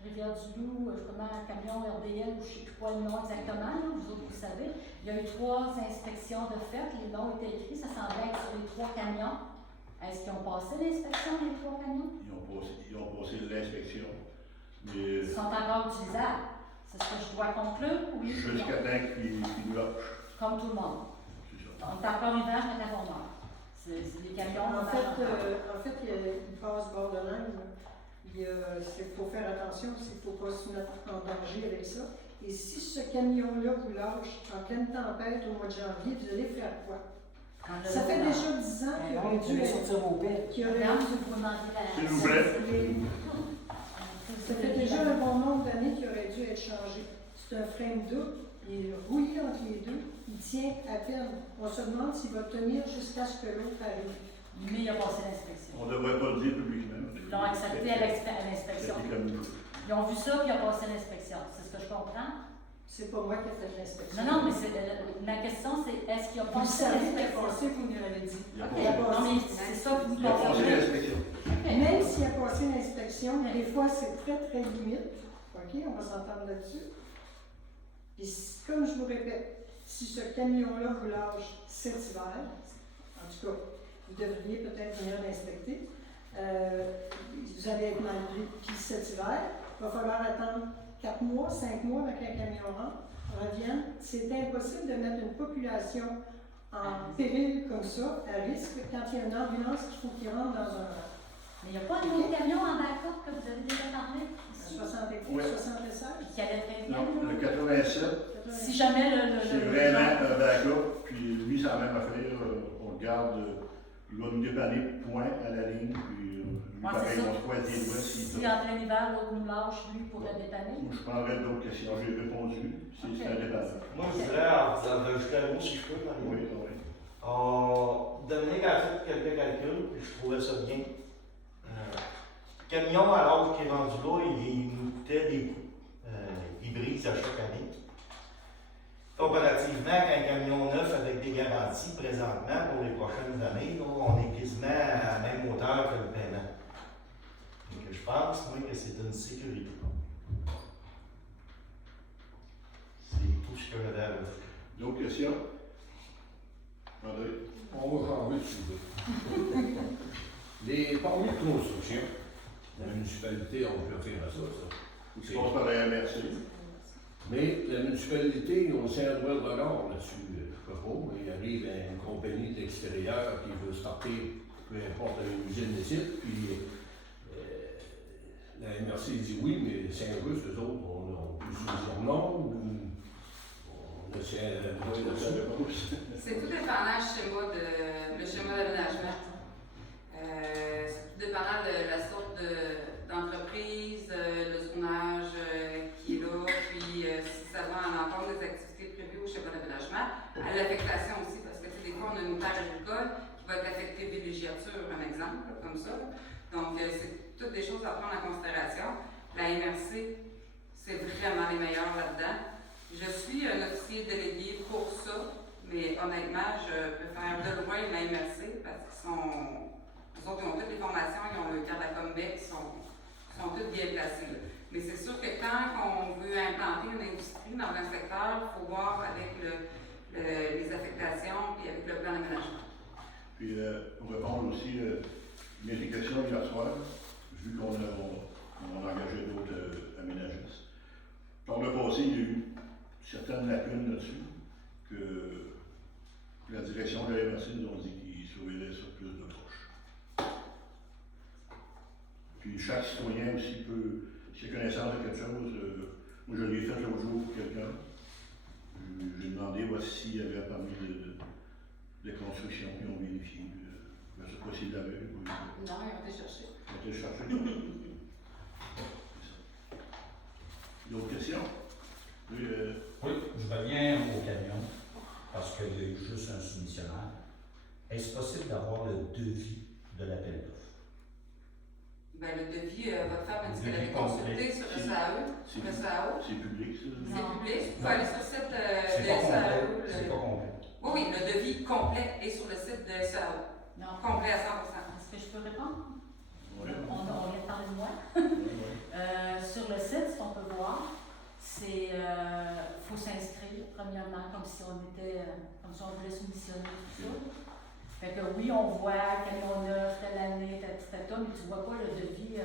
Rivière-du-Loup, justement, camion RDL, ou je ne sais pas le nom exactement, là, vous autres vous savez. Il y a eu 3 inspections de fait, les noms étaient écrits, ça semblait être sur les 3 camions. Est-ce qu'ils ont passé l'inspection des 3 camions? Ils ont passé l'inspection. Mais Ils sont encore utilisables. C'est ce que je dois conclure? Oui. jusqu'à temps qu'ils lâchent. Comme tout le monde. C'est ça. On est encore hiver, je m'attends pour moi. C'est des camions. En fait, il passe bord de l'angle. Il faut faire attention, il ne faut pas se mettre en danger avec ça. Et si ce camion-là vous lâche en pleine tempête au mois de janvier, vous allez faire quoi? Ça fait déjà 10 ans qu'il aurait dû sortir vos pelles. S'il vous demandez la... S'il vous plaît. Ça fait déjà un bon nombre d'années qu'il aurait dû être changé. C'est un frame double, il est rouillé entre les deux, il tient à peine. On se demande s'il va tenir jusqu'à ce que l'autre arrive. Mais il a passé l'inspection. On ne devrait pas le dire publiquement. Ils l'ont accepté à l'inspection. C'était comme nous. Ils ont vu ça puis ils ont passé l'inspection. C'est ce que je comprends? C'est pas moi qui ai fait l'inspection. Non, mais ma question c'est est-ce qu'il a Vous passé savez qu'il a l'inspection? passé, vous nous l'avez dit. Il a Ok, passé- non mais c'est ça que vous il a passé pensez. l'inspection. Même s'il a passé l'inspection, des fois c'est très très limite. OK, on va s'entendre là-dessus. Puis comme je vous répète, si ce camion-là vous lâche cet hiver, en tout cas, vous devriez peut-être venir l'inspecter. Vous allez être mal pris cet hiver. Il va falloir attendre 4 mois, 5 mois avec un camion revienne. C'est impossible de mettre une population en péril comme ça, à risque, quand il y a une ambulance qu'il faut qu'il rentre dans un rang. Mais il n'y a pas de nouveau camion en backup que vous avez déjà parlé? 76, Oui. 76. Qui allait très bien. Non, là. le 87, Si jamais c'est vraiment un backup, puis lui, c'est la même affaire. On le garde, il va nous dépanner point à la ligne, puis lui, Ouais, pareil, c'est ça. on se croise les doigts s'il Si peut. en plein hiver, l'autre nous lâche, lui, pour le dépanner. Ou je prendrais d'autres questions, j'ai répondu, c'est Ok. un dépannage. Moi, je voudrais en rajouter un mot si je peux, Mario. Oui, oui. Dominique a fait quelques calculs, puis je trouvais ça bien. Le camion, alors qu'il est rendu là, il nous coûtait des coûts hybrides à chaque année. Comparativement à un camion neuf avec des garanties, présentement, pour les prochaines années, là, on est quasiment à la même hauteur que le paiement. Donc, je pense, moi, que c'est une sécurité. C'est tout ce que j'avais à rajouter. D'autres questions? André? On va changer de sujet. Les permis de construction, la municipalité, on peut faire ça. Je pense par la MRC. Mais la municipalité, on sait un droit de regard là-dessus. Je ne sais pas, mais il arrive à une compagnie de l'extérieur qui veut starter, peu importe, une usine de site, puis la MRC dit oui, mais Saint-Russe, eux autres, on peut dire non, ou on essaie de droit de ça. C'est tout dépendant le schéma d'aménagement. C'est tout dépendant de la sorte d'entreprise, le zonage qui est là, puis si ça va en encontre des activités prévues au schéma d'aménagement, à l'affectation aussi, parce que des fois on a une terre agricole qui va être affectée villégiature, un exemple, là, comme ça. Donc c'est toutes des choses à prendre en considération. La MRC, c'est vraiment les meilleurs là-dedans. Je suis un officier délégué pour ça, mais honnêtement, je peux faire de loin la MRC parce qu'ils sont. Nous autres, ils ont toutes les formations, ils ont le cadre à Combec, ils sont toutes bien placés. Là. Mais c'est sûr que quand on veut implanter une industrie dans un secteur, il faut voir avec les affectations et avec le plan d'aménagement. Puis, pour répondre aussi, l'éducation hier soir, vu qu'on a engagé d'autres aménagistes. Par le passé, il y a eu certaines lacunes là-dessus, que la direction de la MRC nous a dit qu'ils surveillaient sur plus de proches. Puis chaque citoyen aussi peut, s'il a connaissance de quelque chose, moi je l'ai fait l'autre jour pour quelqu'un. J'ai demandé s'il y avait un permis de construction, ils ont vérifié. Je ne sais pas s'ils l'avaient. Non, ils ont été cherchés. Ils ont été cherchés. D'autres questions? Oui, Oui, je reviens au camion, parce qu'il y a eu juste un soumissionnaire. Est-ce possible d'avoir le devis de l'appel d'offres? Ben, le devis, votre femme a dit qu'elle avait consulté sur SAE. Sur SAO. c'est public, ça? C'est public. Vous pouvez aller sur le site C'est de pas complet. SAE. C'est pas complet. Oui, oui, le devis complet est sur le site de SAE. Non. Complet à 100%. Est-ce que je peux répondre? Oui. On vient de parler de moi. Oui. Sur le site, ce qu'on peut voir, c'est faut s'inscrire premièrement, comme si on voulait soumissionner tout ça. Fait que oui, on voit camion neuf, telle année, mais tu vois pas le devis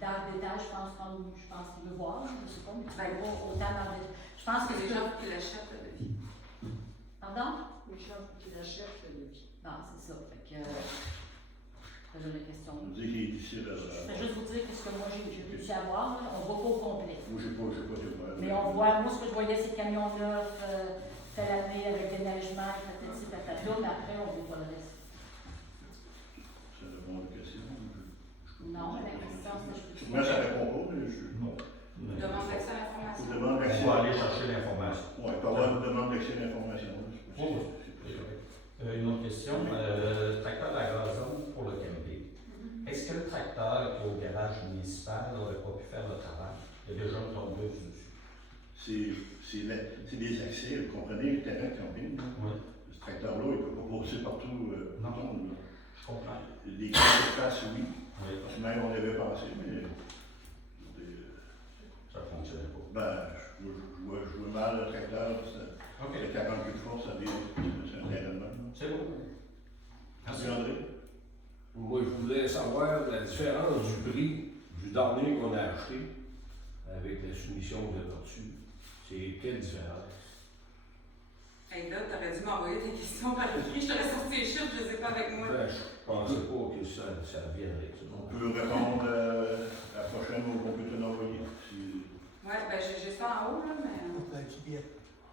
dans le détail, je pense qu'il veut voir, je sais pas, mais tu vois pas autant dans le détail. Je pense que C'est les c'est gens qui l'achètent, le devis. Pardon? Les gens qui l'achètent, le devis. Non, c'est ça. Fait que j'ai la question. On dit qu'il est difficile à Je vais juste vous dire que ce que moi j'ai réussi à voir, là, on voit pas au complet. Moi, j'ai pas tout voir. Mais on voit, moi ce que je voyais, c'est camion neuf, telle année avec déneigement, patati patata, mais après on voit pas le reste. Ça répond à la question. Non, la question c'est Moi, ça répond pas, mais je. Non. Demande d'accès à l'information. Une demande On d'accès. va aller chercher l'information. Oui, il peut y avoir une demande d'accès à l'information. Une autre question. Tracteur à gazon pour le camping. Est-ce que le tracteur qui est au garage municipal n'aurait pas pu faire le travail? Il y a déjà une tombeuse dessus. C'est des accès, vous comprenez, le terrain de camping. Oui. Ce tracteur-là, il ne peut pas passer partout. Non. Je comprends. Les espaces, oui. Oui. Parce que même on avait pensé, mais. Ça ne fonctionnait pas. Ben, je vois mal le tracteur, OK. le 48 de force, ça devient c'est un terrain de même. C'est bon. Merci André. Moi, je voulais savoir la différence du prix du dernier qu'on a acheté avec la soumission de la tortue. C'est quelle différence? Hey là, t'aurais dû m'envoyer des questions par écrit, je t'aurais sorti les chiffres, je les ai pas avec moi. Ben, je pensais pas que ça viendrait. Ça. On peut répondre à la prochaine ou on peut te l'envoyer. Si... Ouais, ben j'ai ça en haut, là, mais. Ben, tu viens.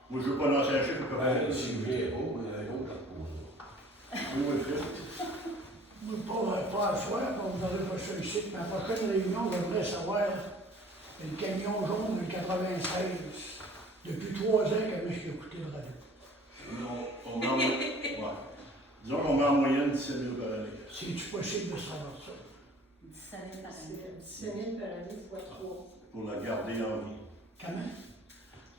Moi, je ne veux pas lancer un chiffre, je peux pas. Ben, si vous venez pas, il y a un autre à poser. Oui, oui, Phil. Pas à soir, quand vous n'aurez pas ça ici. Ma prochaine réunion, j'aimerais savoir le camion jaune de 96. Depuis 3 ans que je l'ai écouté le radio. On en... ouais. Disons qu'on met en moyenne 17 000 par année. C'est-tu possible de savoir ça? 17 000 par année. C'est 17 000 par année fois 3. Pour la garder en vie. Comment?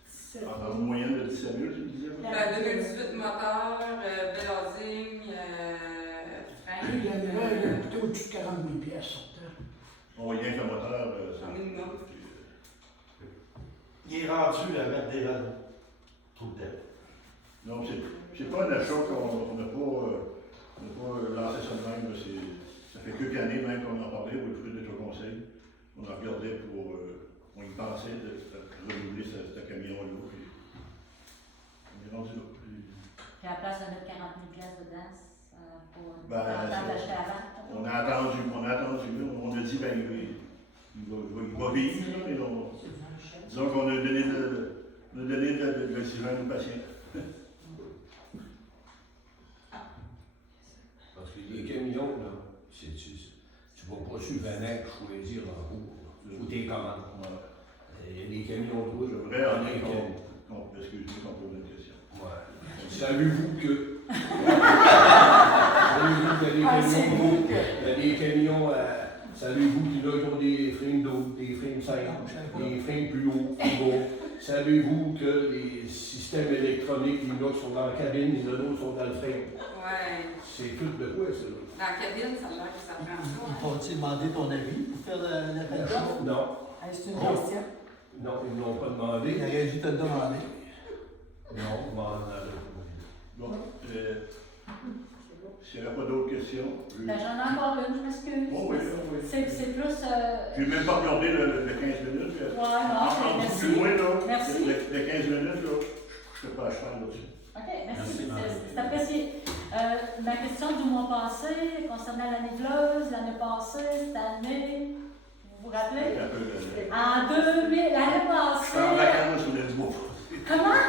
17 000. En moyenne de 17 000, tu disais? Ben, 2018 moteur, belle housing, frein. Lui, la nouvelle, il a coûté au-dessus de 40 000 pièces sortant. On voit bien que le moteur, Un minimum. Il est rendu à mettre des radeaux. Tout le temps. non, c'est pas un achat qu'on n'a pas lancé ça de même. Ça fait quelques années même qu'on en parlait au fruit de ton conseil. On en regardait pour. On y pensait de renouveler ce camion-là. On est rendu là. Puis à la place de mettre 40 000 dedans, pour Ben, l'acheter avant. On a attendu, on a dit, ben, il va vivre, mais disons qu'on a donné de l'oxygène aux patients. Parce que les camions, là, tu vas pas suivre un an pour choisir en cours. Ou tes commandes. Les camions de route, J'aimerais en excusez-moi qu'on pose une question. Ouais. Savez-vous que. Savez-vous qu'il y a des camions, savez-vous qu'il y en a qui ont des freins d'eau, des freins simples, des freins plus hauts, plus bas. Savez-vous que les systèmes électroniques, il y en a qui sont dans la cabine, les autres sont dans le frein. Ouais. C'est tout de quoi, ça? Dans la cabine, ça a l'air que ça prend ça. Ils t'ont-ils demandé ton avis pour faire l'appel d'offres? Non. C'est une question. Non, ils ne l'ont pas demandé. Il aurait dû te le demander. Non, m'en a Bon, s'il n'y a pas d'autres questions. Ben, j'en ai encore une, je m'excuse. Oh, oui, oui. C'est plus. Je n'ai même pas regardé le 15 minutes. Ouais, non, merci. Plus loin, là. Merci. Le 15 minutes, là, je ne sais pas à cheval là-dessus. OK, merci. C'est apprécié. Ma question du mois passé concernant l'année vleuse, l'année passée, cette année, vous vous rappelez? En 2000, l'année passée. J'étais en vacances sur le bois. Comment?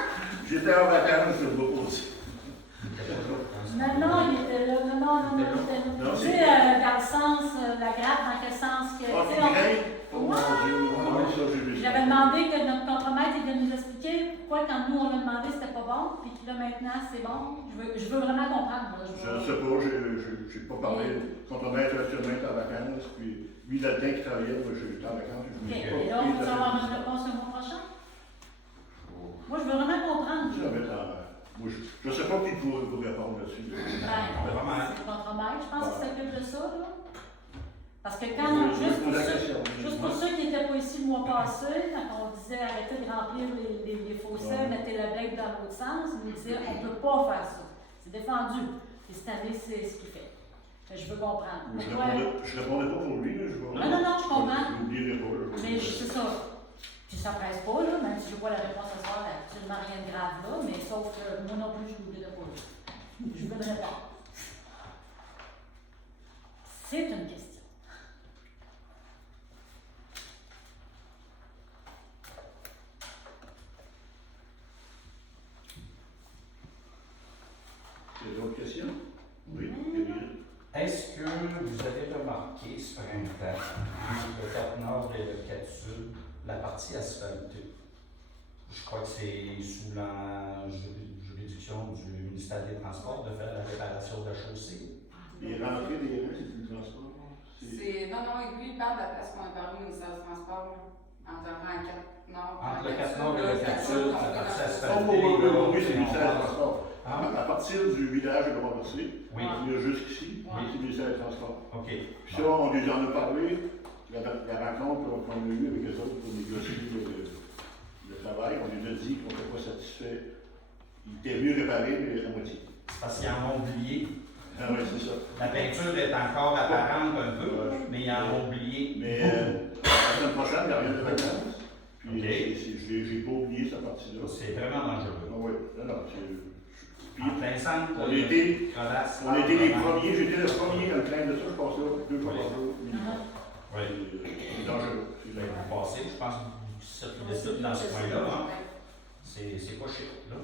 J'étais en vacances sur le bois aussi. Non, il était là. Non, il était là. Non, Tu sais, dans le sens, la grappe, dans quel sens que. Ah, tu sais, tu on- graines? Oh mon Dieu, comment ça, j'ai vu ça? J'avais demandé que notre contremaître il de nous expliquer pourquoi quand nous on l'a demandé c'était pas bon, puis que là maintenant c'est bon. Je veux vraiment comprendre. Là. Je ne sais pas, je n'ai pas parlé. Contre-maître actuellement est en vacances, puis lui, le temps qu'il travaillait, moi, j'étais en vacances, je OK. ne Et là, on va avoir une réponse le mois prochain? Moi, je veux vraiment comprendre. Moi, je ne sais pas qui pourrait vous répondre là-dessus. Ben, c'est le contremaître, je pense qu'il s'occupe de ça, là. Parce que quand, juste pour ceux qui n'étaient pas ici le mois passé, quand on disait arrêtez de remplir les fossés, mettez la blague dans l'autre sens, ils nous disaient on ne peut pas faire ça. C'est défendu. Et cette année, c'est ce qu'il fait. Mais je veux comprendre. Je ne répondais pas pour lui, là, je vois. Non, je comprends. Je n'oublierai pas. Mais c'est ça. Puis ça presse pas, là, même si je vois la réponse ce soir, il n'y a absolument rien de grave là, mais sauf que moi non plus, je n'oublierai pas. Je veux une réponse. C'est une question. Il y a d'autres questions? Oui, Gabriel. Est-ce que vous avez remarqué ce printemps, le Cap Nord et le Cap Sud, la partie asphaltée? Je crois que c'est sous la juridiction du ministère des Transports de faire la réparation de la chaussée. Les rentrées des reins, c'est du transport? Non, lui, il parle de la place qu'on a parlé au ministère du Transport, entre un 4 Nord. Entre le Cap Nord et le Cap Sud, la partie asphaltée. Oui, c'est le ministère des Transports. À partir du village de Montmorency, Oui. il y a jusqu'ici, c'est le ministère des Transports. OK. Puis ça, on les en a parlé, la rencontre qu'on a eue avec eux autres pour négocier le travail, on les a dit qu'on n'était pas satisfait. Il était mieux réparé, mais à moitié. C'est parce qu'ils en ont oublié. Ah oui, c'est ça. La peinture est encore apparente un peu, mais ils en ont oublié. Mais la semaine prochaine, il n'y a rien de vacances. Puis Ok. j'ai pas oublié cette partie-là. C'est vraiment dangereux. Ah oui, non, puis, En plein centre, on était crevasse, on était les vraiment. premiers, j'étais le premier dans le train de ça, je passais là 2 fois par jour. Oui. C'est dangereux. C'est Vous dangereux. passez, je pense que vous décidez dans ce coin-là, hein? C'est pas chic, là.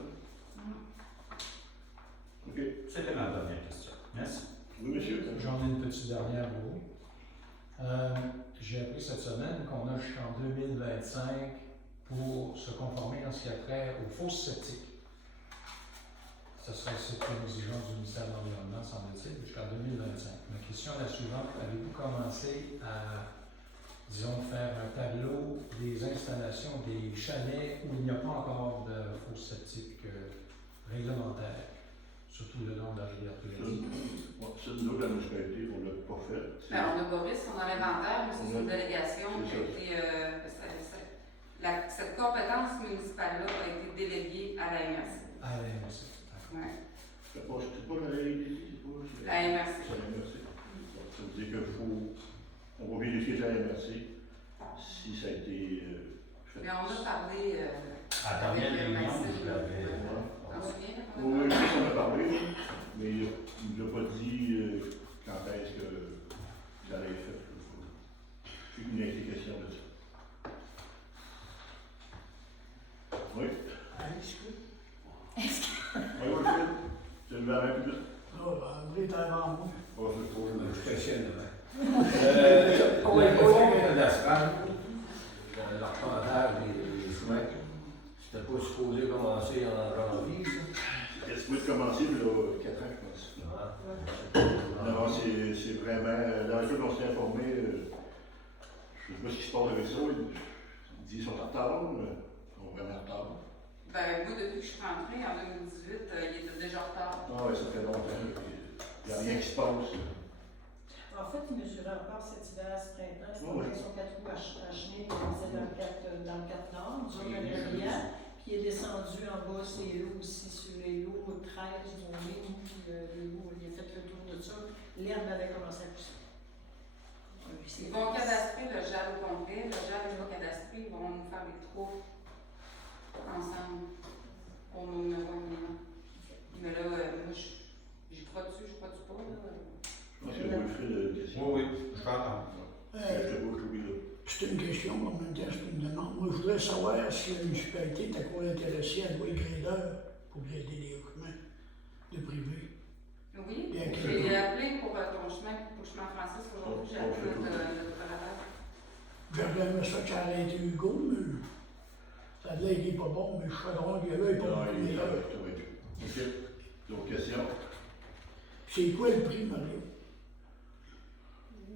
OK. C'était ma dernière question. Merci. Oui, monsieur. J'en ai une petite dernière pour vous. J'ai appris cette semaine qu'on a jusqu'en 2025 pour se conformer en ce qui a trait aux fosses septiques. C'est une exigence du ministère de l'Environnement, semble-t-il, jusqu'en 2025. Ma question est la suivante. Avez-vous commencé à, disons, faire un tableau des installations des chalets où il n'y a pas encore de fosses septiques réglementaires, surtout le long de la rivière Toulouse? Ça, nous autres, la municipalité, on ne l'a pas fait. Ben, on a Boris, on a l'inventaire, mais c'est une délégation qui a C'est été. Cette compétence municipale-là a été déléguée à la MRC. À la MRC. Ouais. C'est pas la réalité, c'est pas. La MRC. C'est la MRC. Ça veut dire qu'il faut. On va vérifier avec la MRC si ça a été fait. Mais on a parlé. À la dernière avec réunion, Maxime, je l'avais. T'en souviens? Oui, je sais qu'on a parlé, mais il ne nous a pas dit quand est-ce que ça allait être fait. J'ai une indication de ça. Oui? Oui, oui, c'est le marin plus vite. André est avant moi. Oh, c'est trop, Je te tiens demain. Le fonds cadastral, l'arpentage des chemins, c'était pas supposé commencer en janvier, ça? Est-ce que vous commencer, il y a 4 ans, je pense. Non, c'est vraiment. Dans les fois qu'on s'est informé, je ne sais pas ce qui se passe avec ça. Ils disent qu'ils sont en retard, ils sont vraiment en retard. Ben, moi, depuis que je suis rentrée en 2018, il était déjà en retard. Ah oui, ça fait longtemps. Il n'y a rien qui se passe. En fait, il mesurait encore cet hiver, ce printemps, c'était Oui. son 4 roues à chenille, c'est dans le 4 Nord, nous autres, on avait rien, puis il est descendu en bas, c'est lots aussi, sur les lots 13, on est, puis les lots, il a fait le tour de ça, l'herbe avait commencé à pousser. Ils vont cadastrer le JAL au complet, le JAL est pas cadastré, ils vont nous faire des trous ensemble pour nos numéros éminents. Mais là, moi, j'y crois dessus, je crois pas, là. Je pense que vous ferez de question. Oui, je vais attendre. Je te vois, j'oublie là. C'est une question, en même temps, c'est une demande. Moi, je voudrais savoir si la municipalité est encore intéressée à louer gradeur pour grader les chemins de privé. Oui, Bien que- j'ai appelé pour ton chemin, pour le chemin Francis aujourd'hui, j'ai appelé notre collaborateur. J'avais aimé ça que ça aurait été Hugo, mais ça a l'air qu'il n'est pas bon, mais le chaudron qu'il y a là n'est pas Non, beaucoup il est meilleur. correct, oui. OK. D'autres questions? C'est quoi le prix, Mario?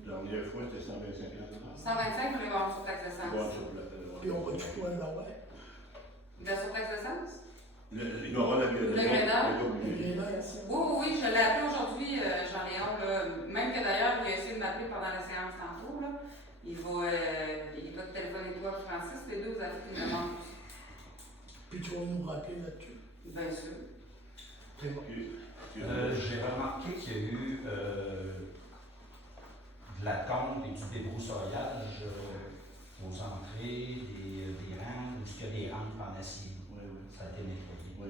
La dernière fois, c'était 125 ans. 125, vous voulez voir sur taxe d'essence? Bon, sur la- Puis on va-tu quoi l'avoir? De la surtaxe d'essence? Il y aura la Le gradeur? Les gradeurs? Oui, je l'ai appelé aujourd'hui, j'en ai un, là. Même que d'ailleurs, il a essayé de m'appeler pendant la séance tantôt, là. Il va te téléphoner toi, Francis, les deux, vous avez fait une demande. Puis tu vas nous rappeler là-dessus. Bien sûr. C'est bon. J'ai remarqué qu'il y a eu de la tombe et du débroussaillage aux entrées, des rangs, où il y a des rampes en acier. Oui, oui. Ça a été nettoyé. Oui.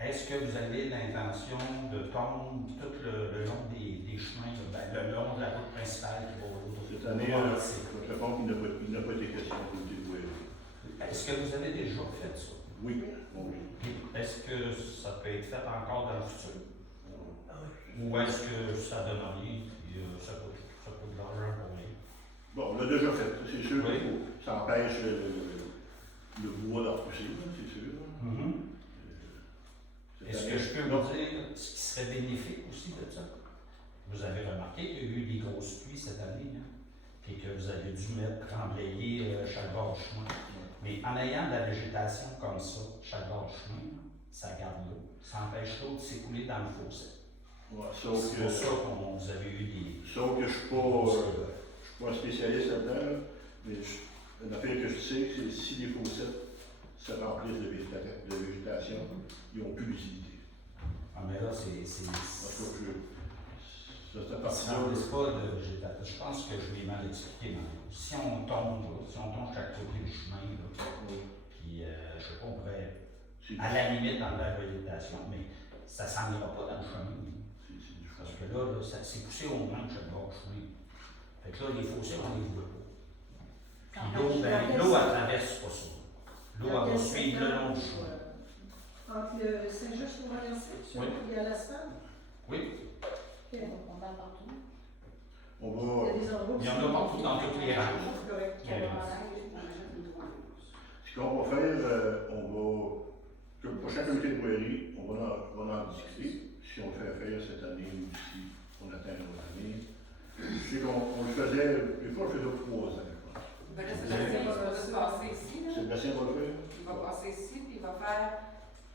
Est-ce que vous avez l'intention de tomber tout le long des chemins, le long de la route principale qui va autour Cette année, je vais te répondre qu'il n'a pas été question de le dévouer. Est-ce que vous avez déjà fait ça? Oui. Oui. Est-ce que ça peut être fait encore dans le futur? Ou est-ce que ça donne rien et ça coûte de l'argent pour rien? Bon, on l'a déjà fait, c'est sûr. Oui. Ça empêche le bois de repousser, c'est sûr. Est-ce que je peux vous dire ce qui serait bénéfique aussi de ça? Vous avez remarqué qu'il y a eu des grosses pluies cette année, hein? Et que vous avez dû emblayer chaque bord de chemin. Mais en ayant de la végétation comme ça, chaque bord de chemin, ça garde l'eau. Ça empêche l'eau de s'écouler dans le fossé. Ouais, C'est pour ça que vous avez eu des... Sauf que je ne suis pas un spécialiste là-dedans, là, mais une affaire que je sais, c'est si les fossettes se remplissent de végétation, ils n'ont plus d'utilité. Ah, mais là, c'est... En tout cas, c'est à Parce partir qu'on de... ne pas de végétal. Je pense que je l'ai mal expliqué, mais si on tombe chaque côté du chemin, là, puis je sais pas, on pourrait, à la limite, dans la végétation, mais ça ne s'en ira pas dans le chemin. Parce que là, c'est poussé au moins chaque bord du chemin. Fait que là, les fossés, on les voit pas. Puis l'eau, l'eau, elle traverse pas ça. L'eau, elle va suivre le long du chemin. Entre le Saint-Just-au-Renversé, Oui. et à l'asphalte? Oui, Ok. On va partout. On Il y va... a des endroits où il y en a partout dans toutes les rangs. c'est correct. Ce qu'on va faire, comme prochain comité de boirie, on va en discuter. Si on le fait faire cette année ou si on atteint notre année. Je sais qu'on le faisait, des fois on le faisait pour 3 ans, je pense. Ben là, Sébastien va se passer ici. Là. Sébastien va le faire? Il va passer ici, puis il va faire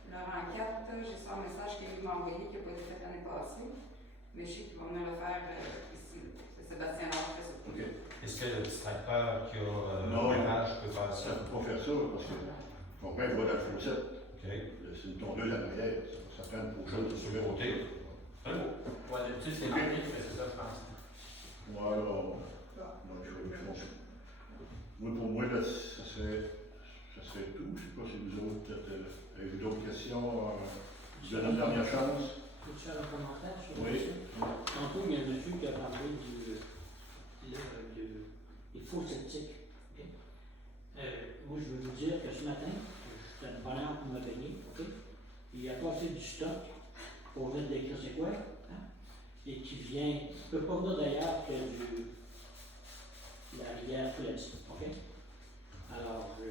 le rang 4. J'ai son message qu'il m'a envoyé, qui n'a pas été fait l'année passée. Mais je sais qu'il va venir le faire ici. C'est Sébastien Laure qui fait ça. OK. est-ce que le distracteur qui a Non. le garage peut faire Ça ça? ne peut pas faire ça parce que mon père va dans le fossette. OK. C'est une tondeuse à l'arrière. Ça prend une pochette Sur le côté. Très beau. Ouais, d'habitude, c'est marqué qui fait ça, je pense. Voilà. Donc, je pense. Moi, pour moi, là, ça serait tout. Je ne sais pas si vous autres avez d'autres questions. Je vous donne une dernière chance. Peux-tu faire un commentaire sur Oui. ça? Tantôt, il y a un monsieur qui a parlé des faux sceptiques. Okay? Moi, je veux vous dire que ce matin, j'étais une bonne heure pour me baigner. Okay? Il a passé du stock pour venir décrire c'est quoi, hein? Et qui vient, il ne peut pas venir d'ailleurs que la rivière Fledge. Okay? Alors, je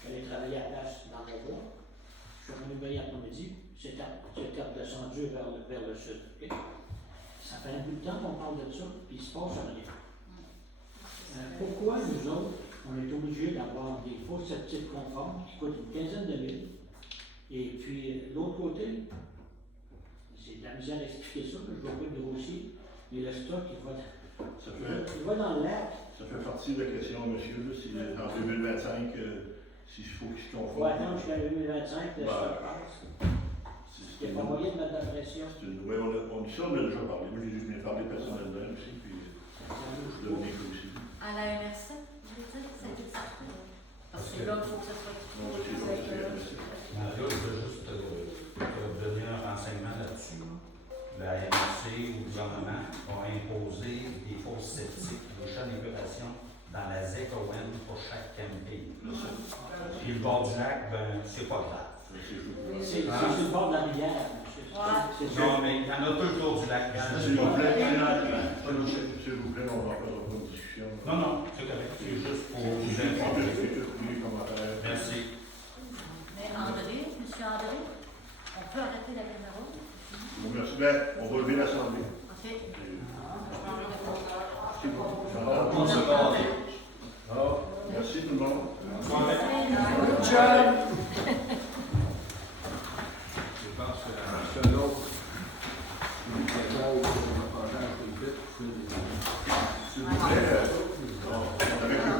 suis allé travailler à la place dans le bois. Je suis revenu baigner après-midi. C'était redescendu vers le sud. Okay? Ça fait un bout de temps qu'on parle de ça, puis il se passe rien. Pourquoi nous autres, on est obligés d'avoir des faux septiques conformes qui coûtent une quinzaine de mille, et puis l'autre côté, c'est de la misère à expliquer ça, je ne vois pas le dossier, mais le stock, il va dans le lac. Ça fait partie de la question, monsieur, là, si en 2025, s'il faut qu'il se Il faut conforme. attendre jusqu'à 2025, le stock passe. Il n'y a pas moyen de mettre de la pression. Oui, on dit ça, on a déjà parlé. Moi, j'ai juste parlé personnellement aussi, puis je Dominique aussi. À la MRC, je veux dire, ça a été certain. Parce que là, il faut que ça soit. Non, c'est bon, c'est Mario, je veux juste te donner un renseignement là-dessus. La MRC ou le gouvernement ont imposé des fosses sceptiques, des champs d'épuration dans la ZECON pour chaque camping. Puis le bord du lac, ben, c'est pas grave. C'est sur le bord de la rivière. Non, mais il y en a peu autour du lac. S'il vous plaît, on va faire une discussion. Non, c'est correct. C'est juste pour vous informer. Merci. Mais André, monsieur André, on peut arrêter la caméra? Merci. Ben, on va lever l'assemblée. OK. C'est bon. On se bat. Merci tout le monde. Good job! Je pense que la seule autre S'il vous plaît, avec le